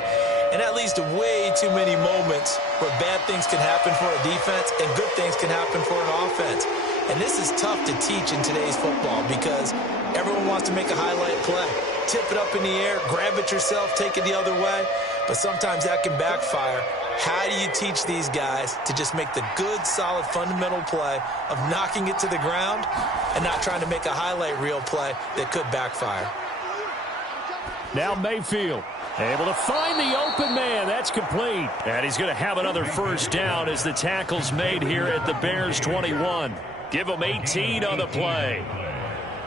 And that leads to way too many moments where bad things can happen for a defense and good things can happen for an offense. And this is tough to teach in today's football because everyone wants to make a highlight play. Tip it up in the air, grab it yourself, take it the other way. But sometimes that can backfire. How do you teach these guys to just make the good, solid, fundamental play of knocking it to the ground and not trying to make a highlight reel play that could backfire? Now Mayfield able to find the open man. That's complete. And he's going to have another first down as the tackle's made here at the Bears 21. Give him 18 on the play.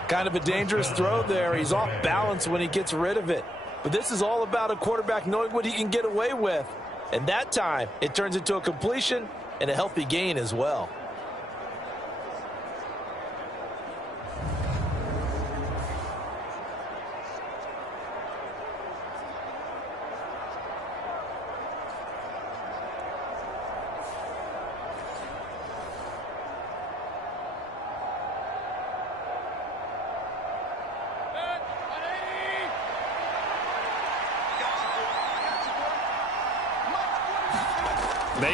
Kind of a dangerous throw there. He's off balance when he gets rid of it. But this is all about a quarterback knowing what he can get away with. And that time, it turns into a completion and a healthy gain as well.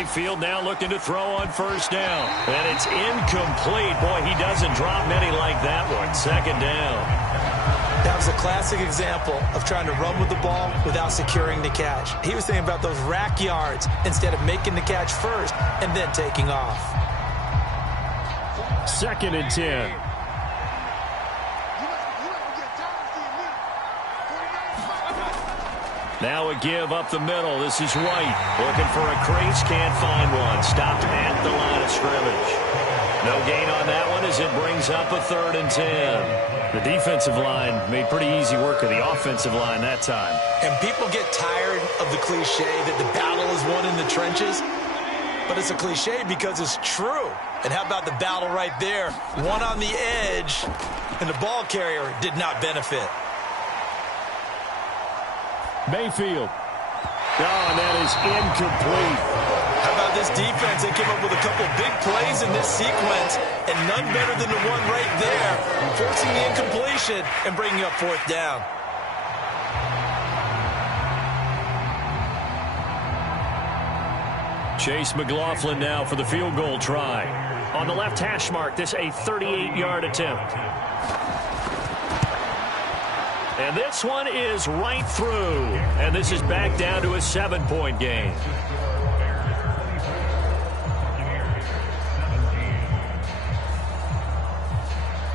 Mayfield now looking to throw on first down. And it's incomplete. Boy, he doesn't drop many like that one. 2nd down. That was a classic example of trying to run with the ball without securing the catch. He was thinking about those rack yards instead of making the catch first and then taking off. 2nd and 10. Now a give up the middle. This is White looking for a crease. Can't find one. Stopped at the line of scrimmage. No gain on that one as it brings up a 3rd and 10. The defensive line made pretty easy work of the offensive line that time. And people get tired of the cliche that the battle is won in the trenches. But it's a cliche because it's true. And how about the battle right there? One on the edge, and the ball carrier did not benefit. Mayfield. Oh, and that is incomplete. How about this defense? They came up with a couple big plays in this sequence, and none better than the one right there, forcing the incompletion and bringing up 4th down. Chase McLaughlin now for the field goal try. On the left hash mark, this a 38-yard attempt. And this one is right through. And this is back down to a 7-point game.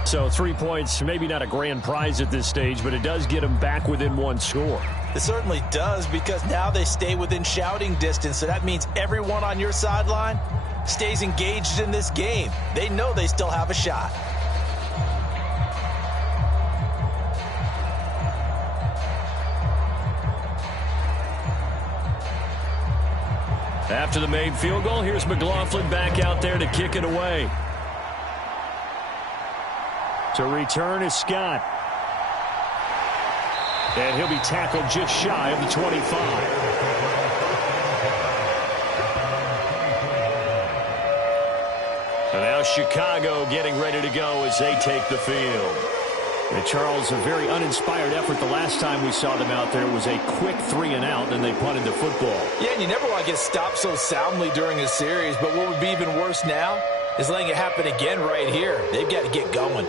So 3 points, maybe not a grand prize at this stage, but it does get them back within 1 score. It certainly does, because now they stay within shouting distance. So that means everyone on your sideline stays engaged in this game. They know they still have a shot. After the made field goal, here's McLaughlin back out there to kick it away. To return is Scott. And he'll be tackled just shy of the 25. And now Chicago getting ready to go as they take the field. And Charles, a very uninspired effort the last time we saw them out there was a quick 3-and-out, and they punted the football. Yeah, and you never want to get stopped so soundly during a series, but what would be even worse now is letting it happen again right here. They've got to get going.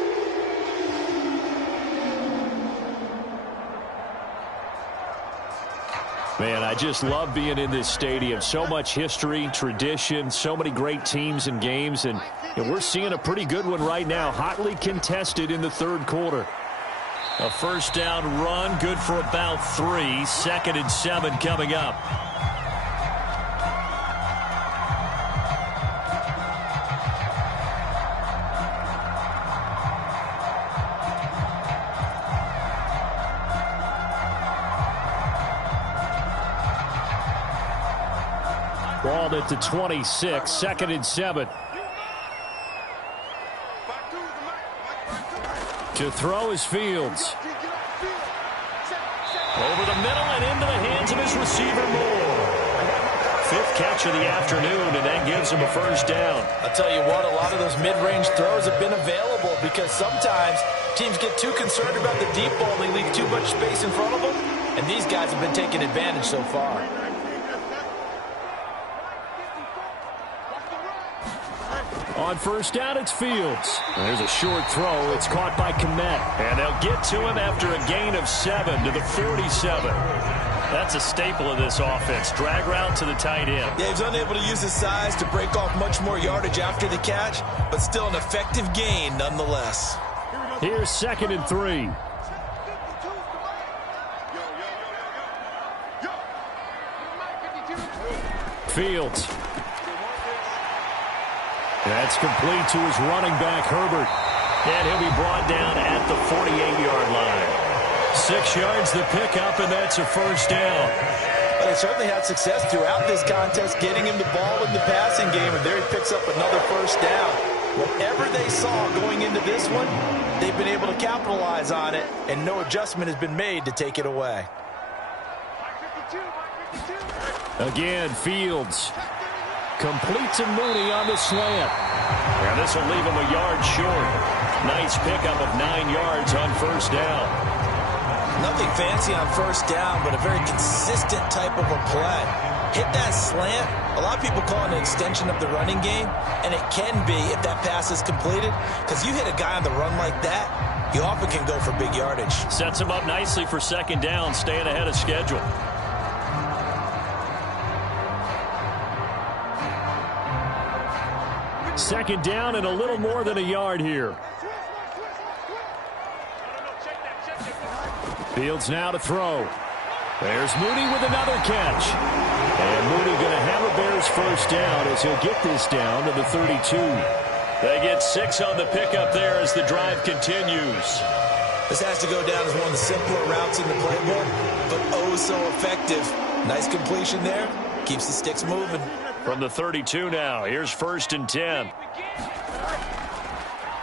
Man, I just love being in this stadium. So much history, tradition, so many great teams and games, and we're seeing a pretty good one right now, hotly contested in the 3rd quarter. A 1st down run, good for about 3. 2nd and 7 coming up. Ball at the 26, 2nd and 7. To throw is Fields. Over the middle and into the hands of his receiver Moore. 5th catch of the afternoon, and that gives him a 1st down. I'll tell you what, a lot of those mid-range throws have been available because sometimes teams get too concerned about the deep ball. They leave too much space in front of them, and these guys have been taking advantage so far. On 1st down, it's Fields. And there's a short throw. It's caught by Kmet. And they'll get to him after a gain of 7 to the 47. That's a staple of this offense. Drag route to the tight end. Yeah, he's unable to use his size to break off much more yardage after the catch, but still an effective gain nonetheless. Here's 2nd and 3. Fields. That's complete to his running back, Herbert. And he'll be brought down at the 48-yard line. 6 yards the pickup, and that's a 1st down. But they certainly had success throughout this contest, getting him the ball in the passing game, and there he picks up another 1st down. Whatever they saw going into this one, they've been able to capitalize on it, and no adjustment has been made to take it away. Again, Fields. Complete to Mooney on the slant. And this will leave him a yard short. Nice pickup of 9 yards on 1st down. Nothing fancy on 1st down, but a very consistent type of a play. Hit that slant. A lot of people call it an extension of the running game, and it can be if that pass is completed, because you hit a guy on the run like that, you often can go for big yardage. Sets him up nicely for 2nd down, staying ahead of schedule. Second down and a little more than a yard here. Fields now to throw. There's Mooney with another catch. And Mooney going to have a Bears 1st down as he'll get this down to the 32. They get 6 on the pickup there as the drive continues. This has to go down as one of the simpler routes in the playbook, but oh so effective. Nice completion there. Keeps the sticks moving. From the 32 now, here's 1st and 10.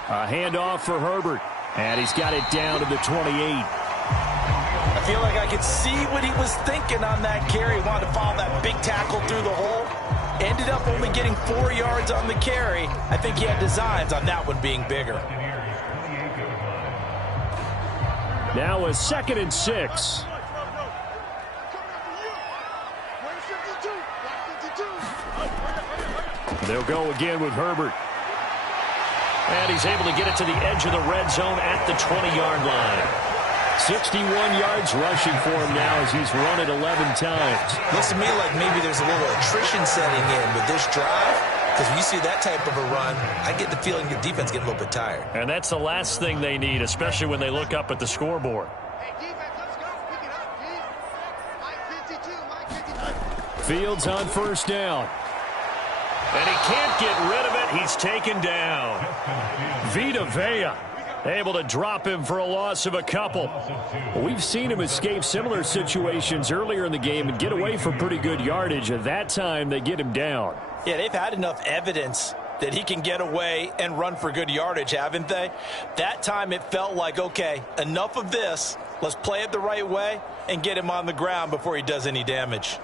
A handoff for Herbert, and he's got it down to the 28. I feel like I could see what he was thinking on that carry. Wanted to follow that big tackle through the hole. Ended up only getting 4 yards on the carry. I think he had designs on that one being bigger. Now a 2nd and 6. They'll go again with Herbert. And he's able to get it to the edge of the red zone at the 20-yard line. 61 yards rushing for him now as he's run it 11 times. Looks to me like maybe there's a little attrition setting in with this drive, because when you see that type of a run, I get the feeling the defense getting a little bit tired. And that's the last thing they need, especially when they look up at the scoreboard. Fields on 1st down. And he can't get rid of it. He's taken down. Vita Vea able to drop him for a loss of a couple. We've seen him escape similar situations earlier in the game and get away for pretty good yardage. At that time, they get him down. Yeah, they've had enough evidence that he can get away and run for good yardage, haven't they? That time it felt like, okay, enough of this. Let's play it the right way and get him on the ground before he does any damage.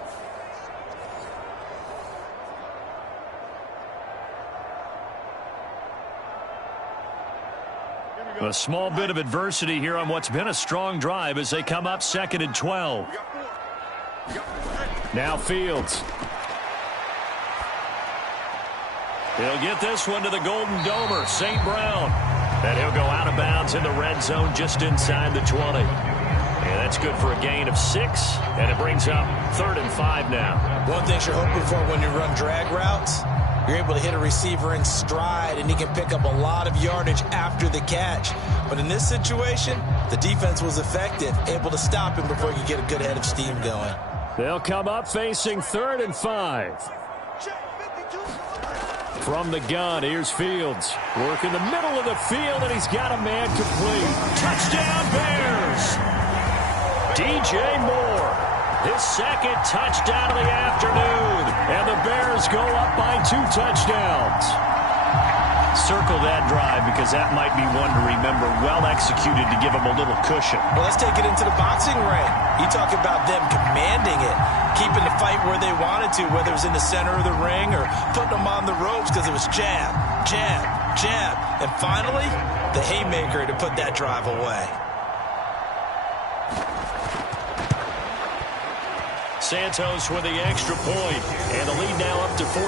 A small bit of adversity here on what's been a strong drive as they come up 2nd and 12. Now Fields. He'll get this one to the Golden Domer, St. Brown. And he'll go out of bounds in the red zone just inside the 20. And that's good for a gain of 6, and it brings up 3rd and 5 now. One thing you're hoping for when you run drag routes, you're able to hit a receiver in stride, and he can pick up a lot of yardage after the catch. But in this situation, the defense was effective, able to stop him before he could get a good head of steam going. They'll come up facing 3rd and 5. From the gun, here's Fields. Work in the middle of the field, and he's got a man complete. Touchdown, Bears! DJ Moore, his 2nd touchdown of the afternoon. And the Bears go up by 2 touchdowns. Circle that drive because that might be one to remember. Well executed to give them a little cushion. Well, let's take it into the boxing ring. You talk about them commanding it, keeping the fight where they wanted to, whether it was in the center of the ring or putting them on the ropes because it was jab, jab, jab. And finally, the haymaker to put that drive away. Santos with the extra point, and the lead now up to 14.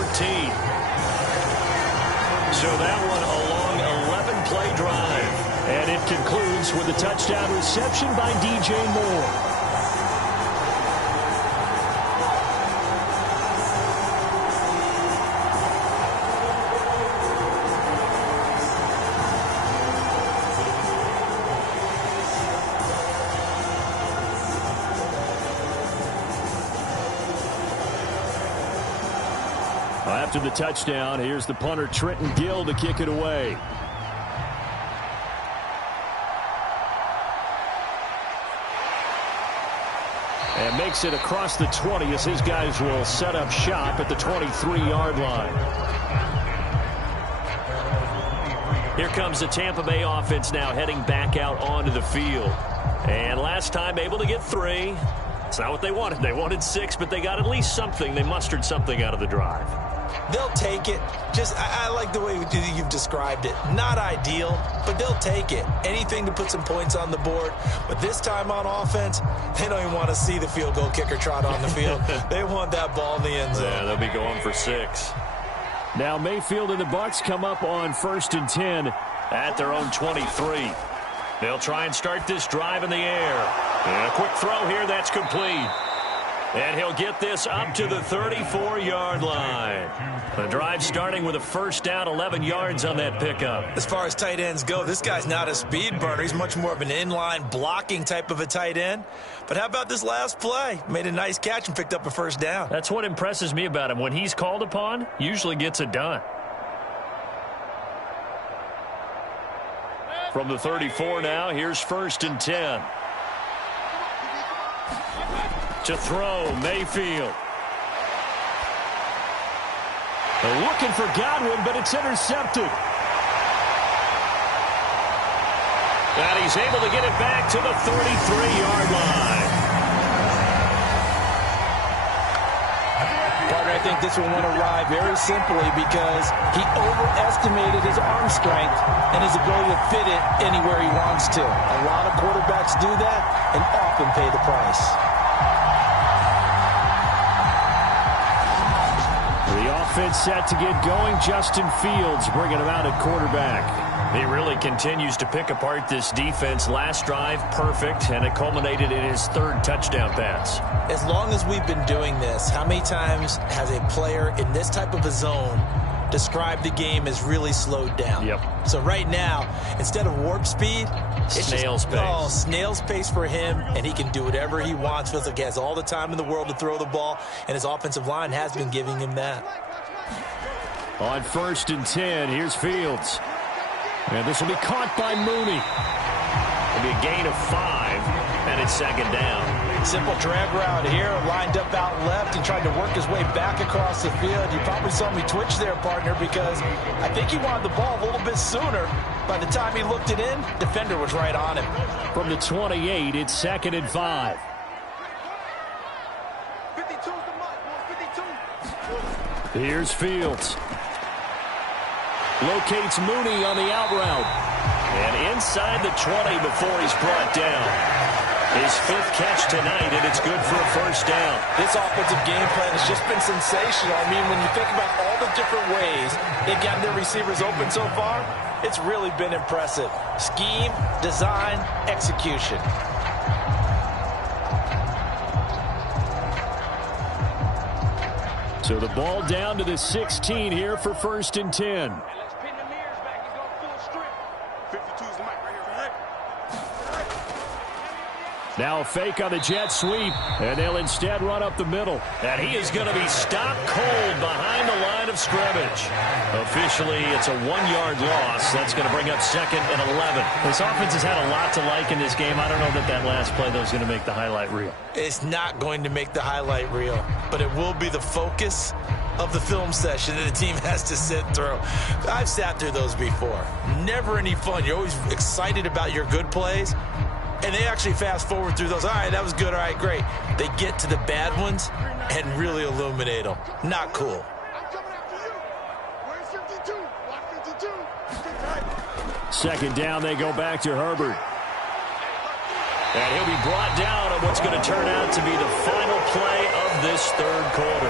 So that one a long 11-play drive. And it concludes with a touchdown reception by DJ Moore. After the touchdown, here's the punter Trenton Gill to kick it away. And makes it across the 20 as his guys will set up shop at the 23-yard line. Here comes the Tampa Bay offense now heading back out onto the field. And last time able to get 3. It's not what they wanted. They wanted 6, but they got at least something. They mustered something out of the drive. They'll take it. I like the way you've described it. Not ideal, but they'll take it. Anything to put some points on the board. But this time on offense, they don't even want to see the field goal kicker trot on the field. They want that ball in the end zone. Yeah, they'll be going for 6. Now Mayfield and the Bucs come up on 1st and 10 at their own 23. They'll try and start this drive in the air. And a quick throw here, that's complete. And he'll get this up to the 34-yard line. The drive starting with a 1st down, 11 yards on that pickup. As far as tight ends go, this guy's not a speed burner. He's much more of an inline blocking type of a tight end. But how about this last play? Made a nice catch and picked up a 1st down. That's what impresses me about him. When he's called upon, usually gets it done. From the 34 now, here's 1st and 10. To throw, Mayfield. They're looking for Godwin, but it's intercepted. And he's able to get it back to the 33-yard line. Partner, I think this one went awry very simply because he overestimated his arm strength and his ability to fit it anywhere he wants to. A lot of quarterbacks do that and often pay the price. The offense set to get going. Justin Fields bringing him out at quarterback. He really continues to pick apart this defense. Last drive, perfect, and it culminated in his 3rd touchdown pass. As long as we've been doing this, how many times has a player in this type of a zone described the game as really slowed down? Yep. So right now, instead of warp speed, it's snail's pace. Oh, snail's pace for him, and he can do whatever he wants. Feels like he has all the time in the world to throw the ball, and his offensive line has been giving him that. On 1st and 10, here's Fields. And this will be caught by Mooney. It'll be a gain of 5, and it's 2nd down. Simple drag route here, lined up out left and tried to work his way back across the field. You probably saw me twitch there, partner, because I think he wanted the ball a little bit sooner. By the time he looked it in, defender was right on him. From the 28, it's 2nd and 5. 52. Here's Fields. Locates Mooney on the out route. And inside the 20 before he's brought down. His 5th catch tonight, and it's good for a 1st down. This offensive game plan has just been sensational. I mean, when you think about all the different ways they've gotten their receivers open so far, it's really been impressive. Scheme, design, execution. So the ball down to the 16 here for 1st and 10. Now a fake on the jet sweep, and they'll instead run up the middle. And he is going to be stopped cold behind the line of scrimmage. Officially, it's a 1-yard loss. That's going to bring up 2nd and 11. This offense has had a lot to like in this game. I don't know that last play, though, is going to make the highlight reel. It's not going to make the highlight reel, but it will be the focus of the film session that the team has to sit through. I've sat through those before. Never any fun. You're always excited about your good plays. And they actually fast forward through those. All right, that was good. All right, great. They get to the bad ones and really illuminate them. Not cool. Second down, they go back to Herbert. And he'll be brought down on what's going to turn out to be the final play of this 3rd quarter.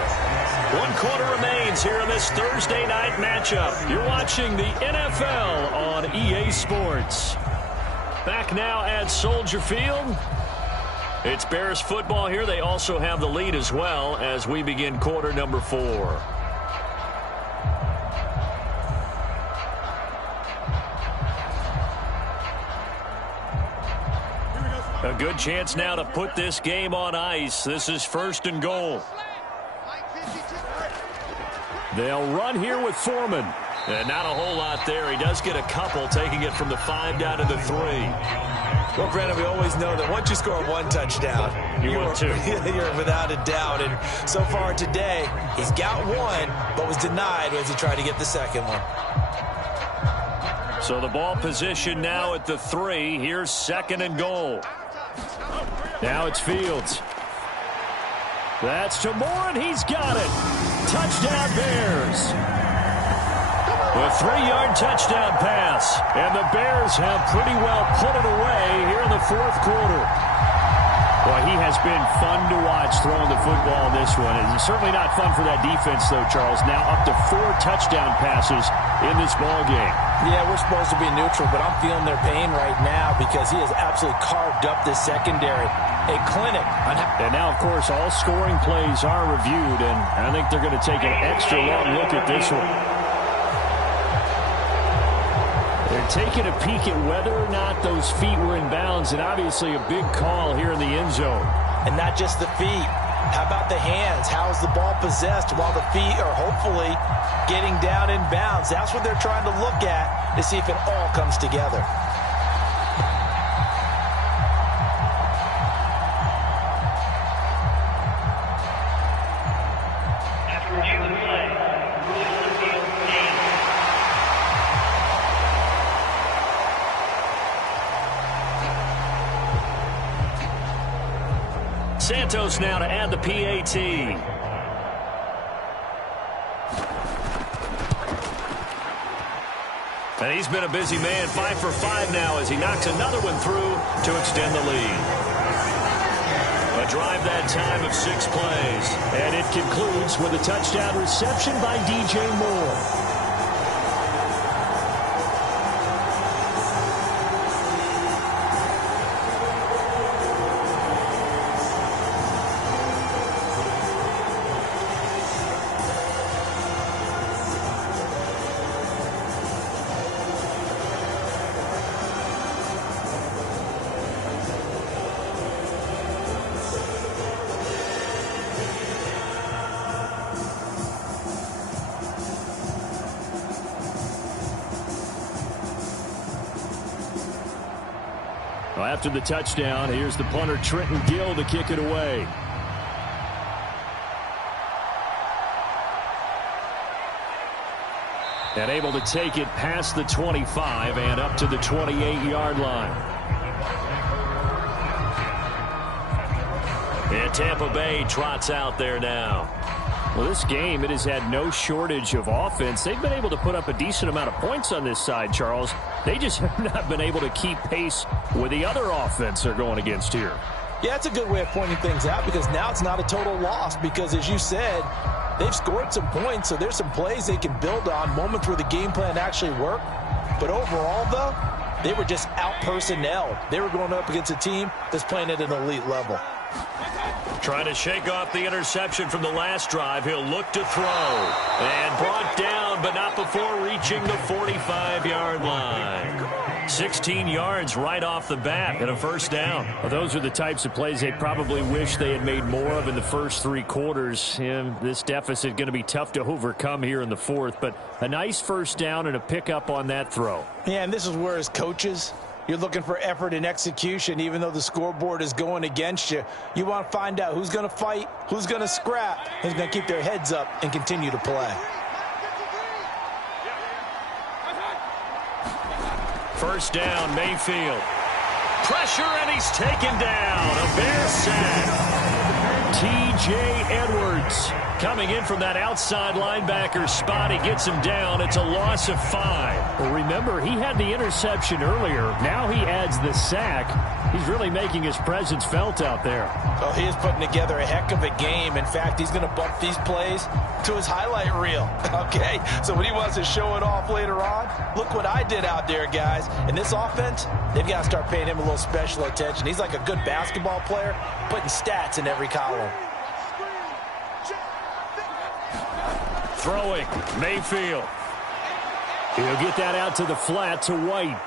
1 quarter remains here in this Thursday night matchup. You're watching the NFL on EA Sports. Back now at Soldier Field. It's Bears football here. They also have the lead as well as we begin quarter number 4. A good chance now to put this game on ice. This is 1st and goal. They'll run here with Foreman. And not a whole lot there. He does get a couple, taking it from the 5 down to the 3. Well, Brandon, we always know that once you score 1 touchdown, you're 2. You're without a doubt. And so far today, he's got 1, but was denied as he tried to get the 2nd one. So the ball position now at the 3. Here's 2nd and goal. Now it's Fields. That's to Moore, and he's got it. Touchdown, Bears. A 3-yard touchdown pass. And the Bears have pretty well put it away here in the 4th quarter. Boy, he has been fun to watch throwing the football in this one. It's certainly not fun for that defense, though, Charles. Now up to 4 touchdown passes in this ball game. Yeah, we're supposed to be neutral, but I'm feeling their pain right now because he has absolutely carved up this secondary. A clinic. And now, of course, all scoring plays are reviewed, and I think they're going to take an extra long look at this one. They're taking a peek at whether or not those feet were in bounds, and obviously a big call here in the end zone. And not just the feet. How about the hands? How is the ball possessed while the feet are hopefully getting down in bounds? That's what they're trying to look at to see if it all comes together. Santos now to add the PAT. And he's been a busy man, 5 for 5 now as he knocks another one through to extend the lead. A drive that time of 6 plays. And it concludes with a touchdown reception by DJ Moore. After the touchdown, here's the punter, Trenton Gill, to kick it away. And able to take it past the 25 and up to the 28-yard line. And Tampa Bay trots out there now. Well, this game, it has had no shortage of offense. They've been able to put up a decent amount of points on this side, Charles. They just have not been able to keep pace with the other offense they're going against here. Yeah, it's a good way of pointing things out because now it's not a total loss because, as you said, they've scored some points, so there's some plays they can build on, moments where the game plan actually worked. But overall, though, they were just out-personnel. They were going up against a team that's playing at an elite level. Trying to shake off the interception from the last drive. He'll look to throw. And brought down, but not before reaching the 45-yard line. 16 yards right off the bat and a first down. Well, those are the types of plays they probably wish they had made more of in the first 3 quarters. And this deficit going to be tough to overcome here in the 4th. But a nice first down and a pickup on that throw. Yeah, and this is where, as coaches, you're looking for effort and execution. Even though the scoreboard is going against you, you want to find out who's going to fight, who's going to scrap, who's going to keep their heads up and continue to play. First down, Mayfield. Pressure, and he's taken down. A Bear sack. T.J. Edwards coming in from that outside linebacker spot. He gets him down. It's a loss of 5. Well, remember, he had the interception earlier. Now he adds the sack. He's really making his presence felt out there. Oh, he is putting together a heck of a game. In fact, he's going to bump these plays to his highlight reel. Okay, so when he wants to show it off later on, look what I did out there, guys. In this offense, they've got to start paying him a little special attention. He's like a good basketball player, putting stats in every column. Throwing, Mayfield. He'll get that out to the flat to White.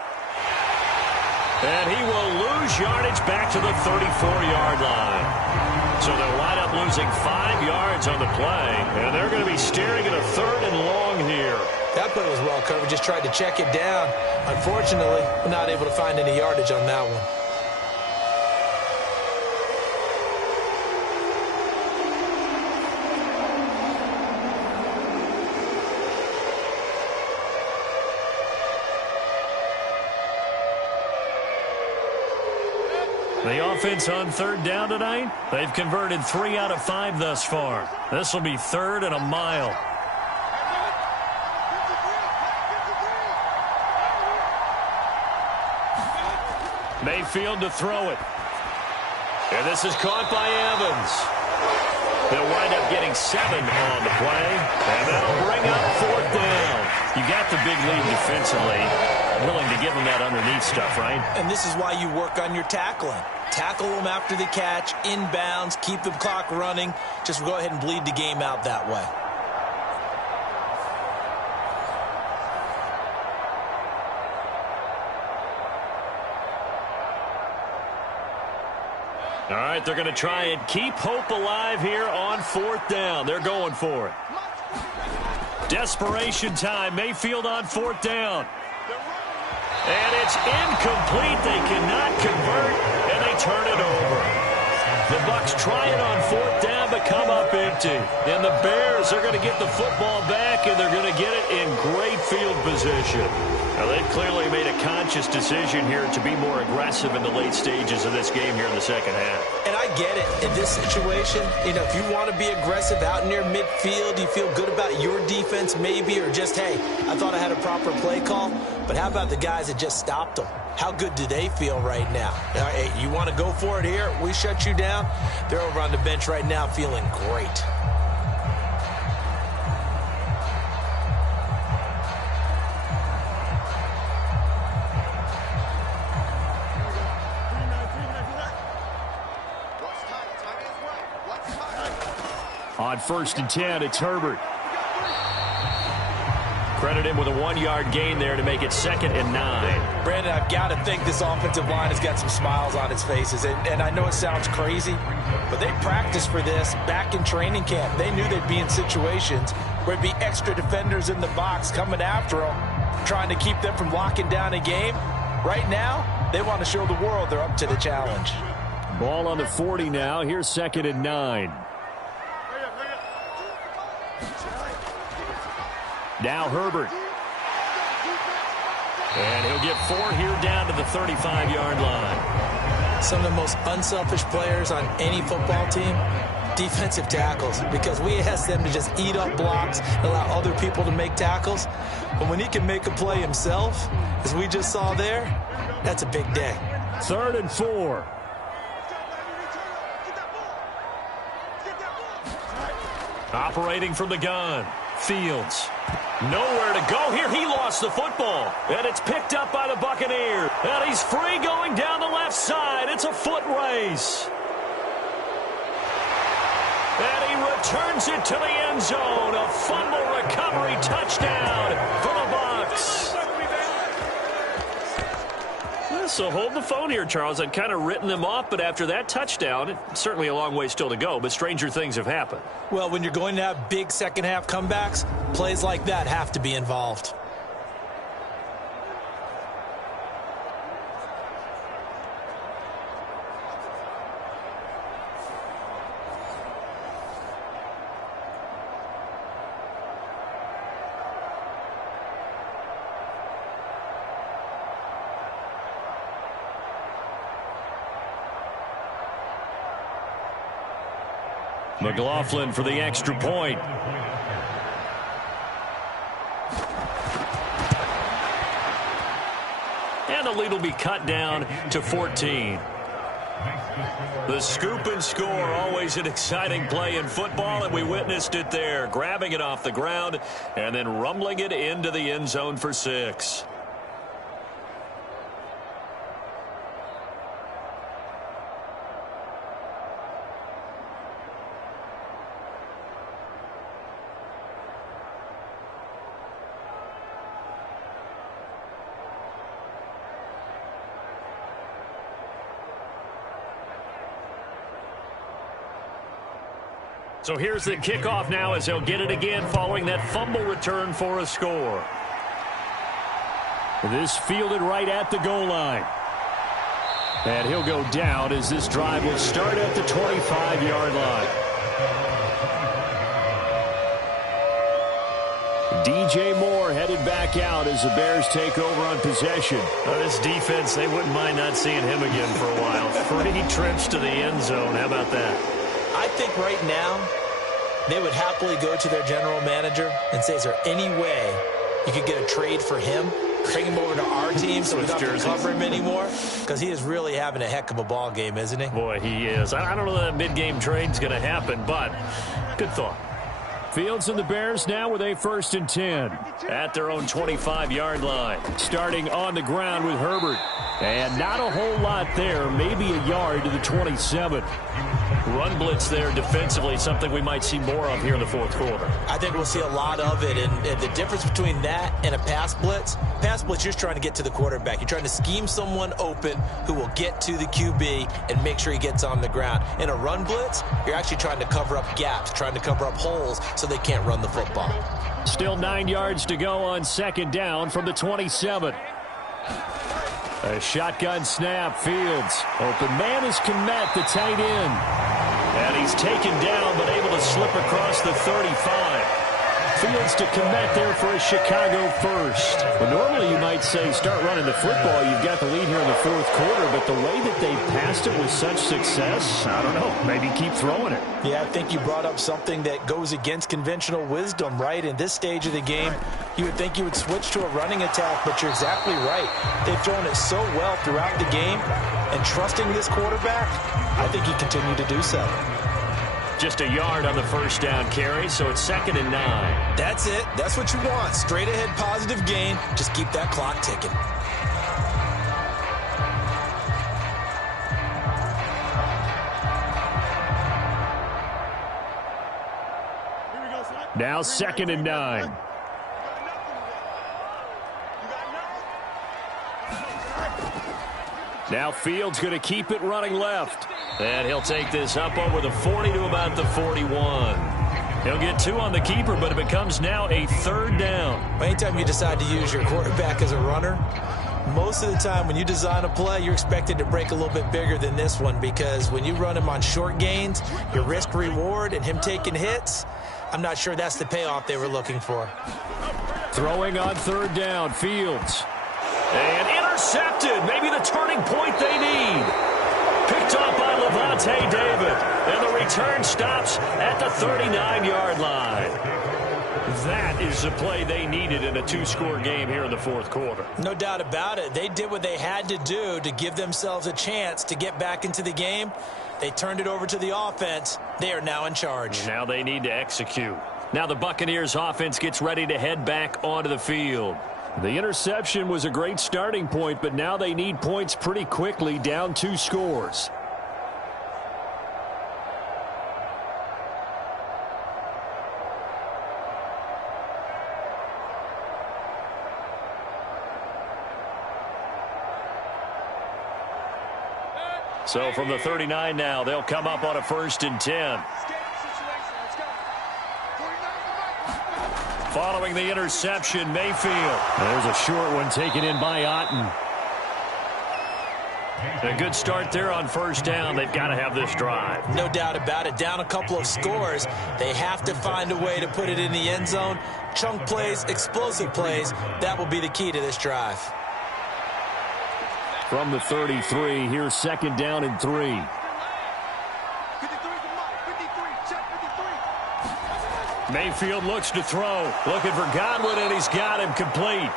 And he will lose yardage back to the 34-yard line. So they'll wind up losing 5 yards on the play. And they're going to be staring at a 3rd and long here. That play was well covered. Just tried to check it down. Unfortunately, not able to find any yardage on that one. The offense on 3rd down tonight, they've converted 3 out of 5 thus far. This will be 3rd and a mile. Mayfield to throw it. And this is caught by Evans. They'll wind up getting 7 on the play, and that'll bring up 4th down. You got the big lead defensively. Willing to give them that underneath stuff, right? And this is why you work on your tackling. Tackle them after the catch, inbounds, keep the clock running. Just go ahead and bleed the game out that way. All right, they're going to try and keep hope alive here on 4th down. They're going for it. Desperation time. Mayfield on 4th down. And it's incomplete. They cannot convert, and they turn it over. The Bucs try it on 4th down, but come up empty. And the Bears are going to get the football back, and they're going to get it in great field position. Now, they've clearly made a conscious decision here to be more aggressive in the late stages of this game here in the second half. And I get it. In this situation, if you want to be aggressive out near midfield, you feel good about your defense maybe, or just, hey, I thought I had a proper play call. But how about the guys that just stopped them? How good do they feel right now? Hey, you want to go for it here? We shut you down. They're over on the bench right now feeling great. On 1st and 10, it's Herbert. Credit him with a 1-yard gain there to make it 2nd and 9. Brandon, I've got to think this offensive line has got some smiles on its faces. And I know it sounds crazy, but they practiced for this back in training camp. They knew they'd be in situations where there'd be extra defenders in the box coming after them, trying to keep them from locking down a game. Right now, they want to show the world they're up to the challenge. Ball on the 40 now. Here's 2nd and 9. Now Herbert. And he'll get 4 here down to the 35-yard line. Some of the most unselfish players on any football team, defensive tackles, because we ask them to just eat up blocks and allow other people to make tackles. But when he can make a play himself, as we just saw there, that's a big day. 3rd and 4. Operating from the gun. Fields. Nowhere to go here. He lost the football. And it's picked up by the Buccaneers. And he's free going down the left side. It's a foot race. And he returns it to the end zone. A fumble recovery touchdown for the Bucs. So hold the phone here, Charles. I'd kind of written them off, but after that touchdown, it's certainly a long way still to go, but stranger things have happened. Well, when you're going to have big second-half comebacks, plays like that have to be involved. McLaughlin for the extra point. And the lead will be cut down to 14. The scoop and score, always an exciting play in football, and we witnessed it there. Grabbing it off the ground and then rumbling it into the end zone for 6. So here's the kickoff now as he'll get it again following that fumble return for a score. This fielded right at the goal line. And he'll go down as this drive will start at the 25-yard line. DJ Moore headed back out as the Bears take over on possession. This defense, they wouldn't mind not seeing him again for a while. 3 trips to the end zone. How about that? I think right now they would happily go to their general manager and say, is there any way you could get a trade for him? Bring him over to our team so we don't have to cover him anymore? Because he is really having a heck of a ball game, isn't he? Boy, he is. I don't know that mid-game trade's going to happen, but good thought. Fields and the Bears now with a 1st and 10. At their own 25-yard line. Starting on the ground with Herbert. And not a whole lot there. Maybe a yard to the 27. Run blitz there defensively, something we might see more of here in the 4th quarter. I think we'll see a lot of it. And the difference between that and a pass blitz, you're just trying to get to the quarterback. You're trying to scheme someone open who will get to the QB and make sure he gets on the ground. In a run blitz, you're actually trying to cover up gaps, trying to cover up holes so they can't run the football. Still 9 yards to go on 2nd down from the 27. A shotgun snap. Fields. Open man is Kmet, the tight end. And he's taken down, but able to slip across the 35. Fields to commit there for a Chicago first. Well, normally you might say start running the football. You've got the lead here in the fourth quarter, but the way that they passed it with such success, I don't know, maybe keep throwing it. Yeah, I think you brought up something that goes against conventional wisdom, right? In this stage of the game, you would think you would switch to a running attack, but you're exactly right. They've thrown it so well throughout the game, and trusting this quarterback, I think he continued to do so. Just a yard on the first down carry, so it's 2nd and 9. That's it. That's what you want. Straight ahead positive gain. Just keep that clock ticking. Now 2nd and 9. Now Fields going to keep it running left. And he'll take this up over the 40 to about the 41. He'll get 2 on the keeper, but it becomes now a 3rd down. Anytime you decide to use your quarterback as a runner, most of the time when you design a play, you're expected to break a little bit bigger than this one, because when you run him on short gains, your risk-reward and him taking hits, I'm not sure that's the payoff they were looking for. Throwing on 3rd down, Fields. And intercepted. Maybe the turning point they need. Picked up by Levante David. And the return stops at the 39-yard line. That is the play they needed in a 2-score game here in the fourth quarter. No doubt about it. They did what they had to do to give themselves a chance to get back into the game. They turned it over to the offense. They are now in charge. Now they need to execute. Now the Buccaneers offense gets ready to head back onto the field. The interception was a great starting point, but now they need points pretty quickly, down 2 scores. So from the 39 now, they'll come up on a 1st and 10. Following the interception, Mayfield. There's a short one taken in by Otten. A good start there on 1st down. They've got to have this drive. No doubt about it. Down a couple of scores. They have to find a way to put it in the end zone. Chunk plays, explosive plays. That will be the key to this drive. From the 33, here's 2nd down and 3. Mayfield looks to throw. Looking for Godwin, and he's got him complete.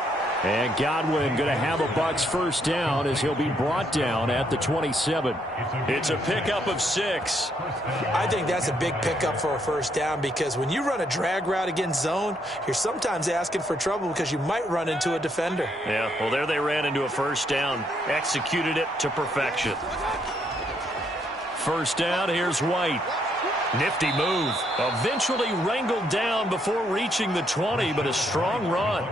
And Godwin going to have a Bucs 1st down as he'll be brought down at the 27. It's a pickup of 6. I think that's a big pickup for a 1st down, because when you run a drag route against zone, you're sometimes asking for trouble because you might run into a defender. Yeah, well, there they ran into a 1st down. Executed it to perfection. 1st down, here's White. Nifty move. Eventually wrangled down before reaching the 20, but a strong run.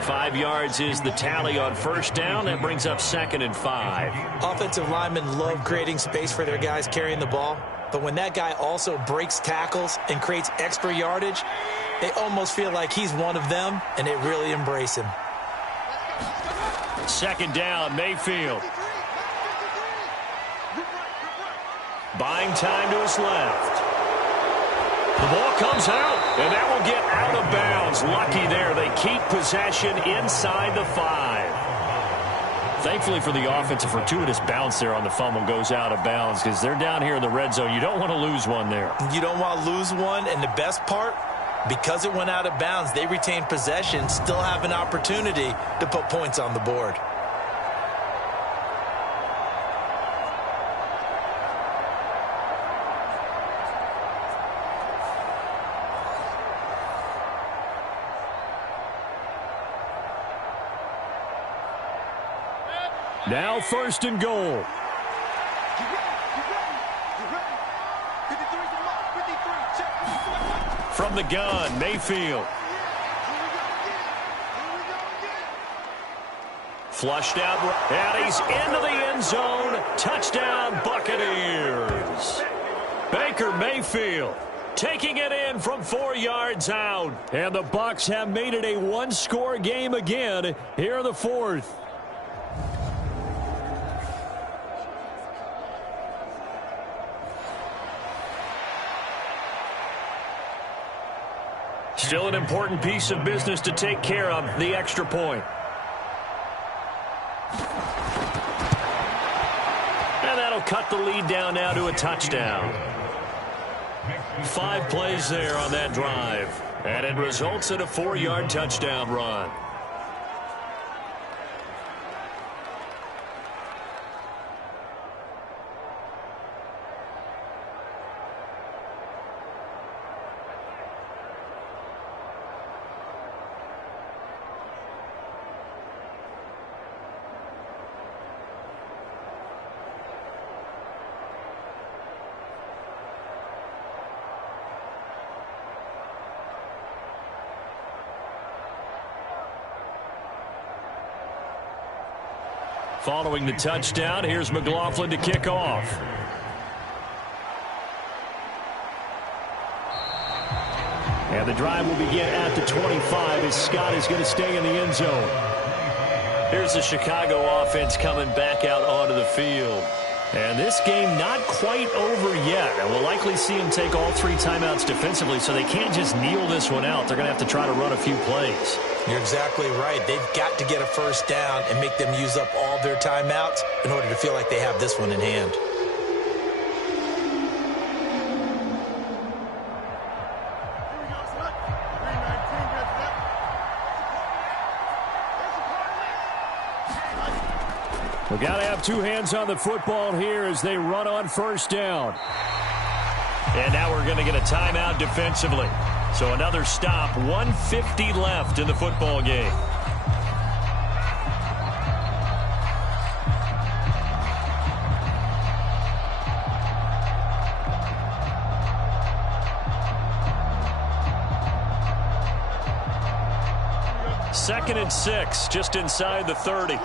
5 yards is the tally on 1st down. That brings up 2nd and 5. Offensive linemen love creating space for their guys carrying the ball, but when that guy also breaks tackles and creates extra yardage, they almost feel like he's one of them, and they really embrace him. 2nd down, Mayfield. Buying time to his left. The ball comes out, and that will get out of bounds. Lucky there. They keep possession inside the 5. Thankfully for the offense, a fortuitous bounce there on the fumble goes out of bounds, because they're down here in the red zone. You don't want to lose one there. You don't want to lose one, and the best part, because it went out of bounds, they retained possession, still have an opportunity to put points on the board. Now 1st and goal. From the gun, Mayfield. Flushed out, and he's into the end zone. Touchdown, Buccaneers. Baker Mayfield taking it in from 4 yards out. And the Bucs have made it a 1-score game again here in the 4th. Still an important piece of business to take care of, the extra point. And that'll cut the lead down now to a touchdown. 5 plays there on that drive. And it results in a 4-yard touchdown run. Following the touchdown, here's McLaughlin to kick off. And the drive will begin at the 25 as Scott is going to stay in the end zone. Here's the Chicago offense coming back out onto the field. And this game not quite over yet. And we'll likely see them take all 3 timeouts defensively, so they can't just kneel this one out. They're going to have to try to run a few plays. You're exactly right. They've got to get a first down and make them use up all their timeouts in order to feel like they have this one in hand. We've got to have 2 hands on the football here as they run on first down. And now we're going to get a timeout defensively. So another stop, 1:50 left in the football game. Second and 6, just inside the 30.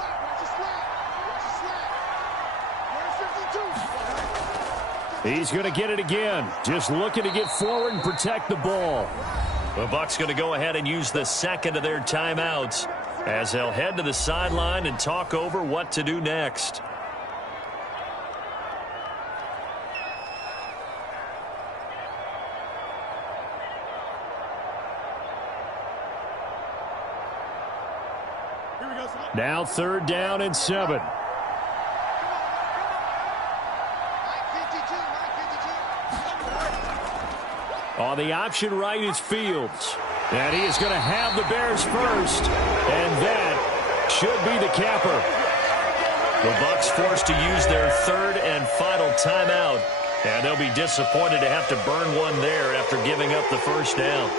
He's going to get it again. Just looking to get forward and protect the ball. The Bucs going to go ahead and use the second of their timeouts as they'll head to the sideline and talk over what to do next. Now 3rd down and 7. On the option right is Fields. And he is going to have the Bears first. And that should be the capper. The Bucs forced to use their 3rd and final timeout. And they'll be disappointed to have to burn one there after giving up the first down.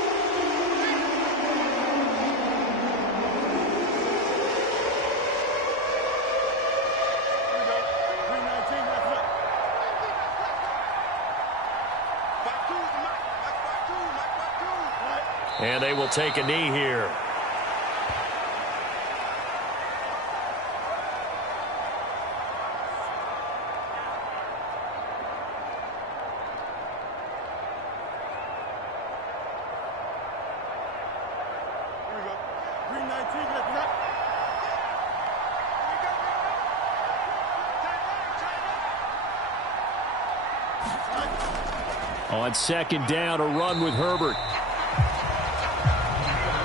And they will take a knee here. On 2nd down, a run with Herbert.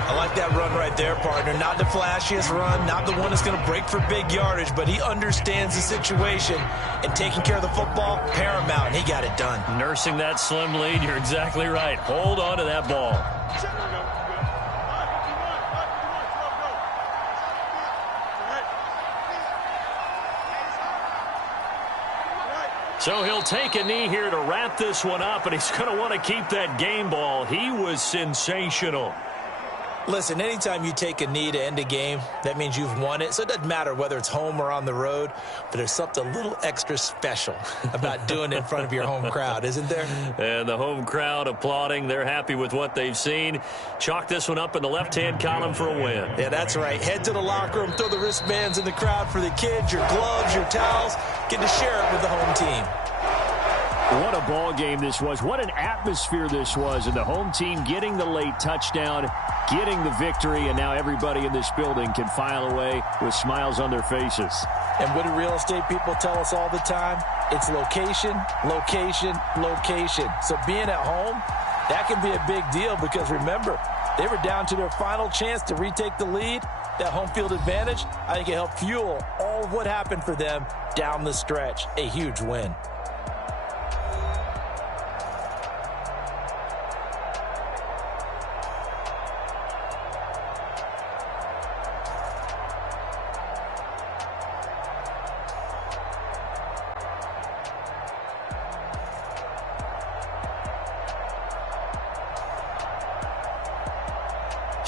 I like that run right there, partner. Not the flashiest run, not the one that's going to break for big yardage, but he understands the situation, and taking care of the football, paramount, and he got it done. Nursing that slim lead, you're exactly right. Hold on to that ball. So he'll take a knee here to wrap this one up, and he's going to want to keep that game ball. He was sensational. Listen, anytime you take a knee to end a game, that means you've won it. So it doesn't matter whether it's home or on the road, but there's something a little extra special about doing it in front of your home crowd, isn't there? And the home crowd applauding. They're happy with what they've seen. Chalk this one up in the left-hand column for a win. Yeah, that's right. Head to the locker room, throw the wristbands in the crowd for the kids, your gloves, your towels. Get to share it with the home team. What a ball game this was. What an atmosphere this was. And the home team getting the late touchdown, getting the victory, and now everybody in this building can file away with smiles on their faces. And what do real estate people tell us all the time? It's location, location, location. So being at home, that can be a big deal because remember, They were down to their final chance to retake the lead. That home field advantage, I think it helped fuel all of what happened for them down the stretch. A huge win.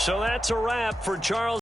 So that's a wrap for Charles.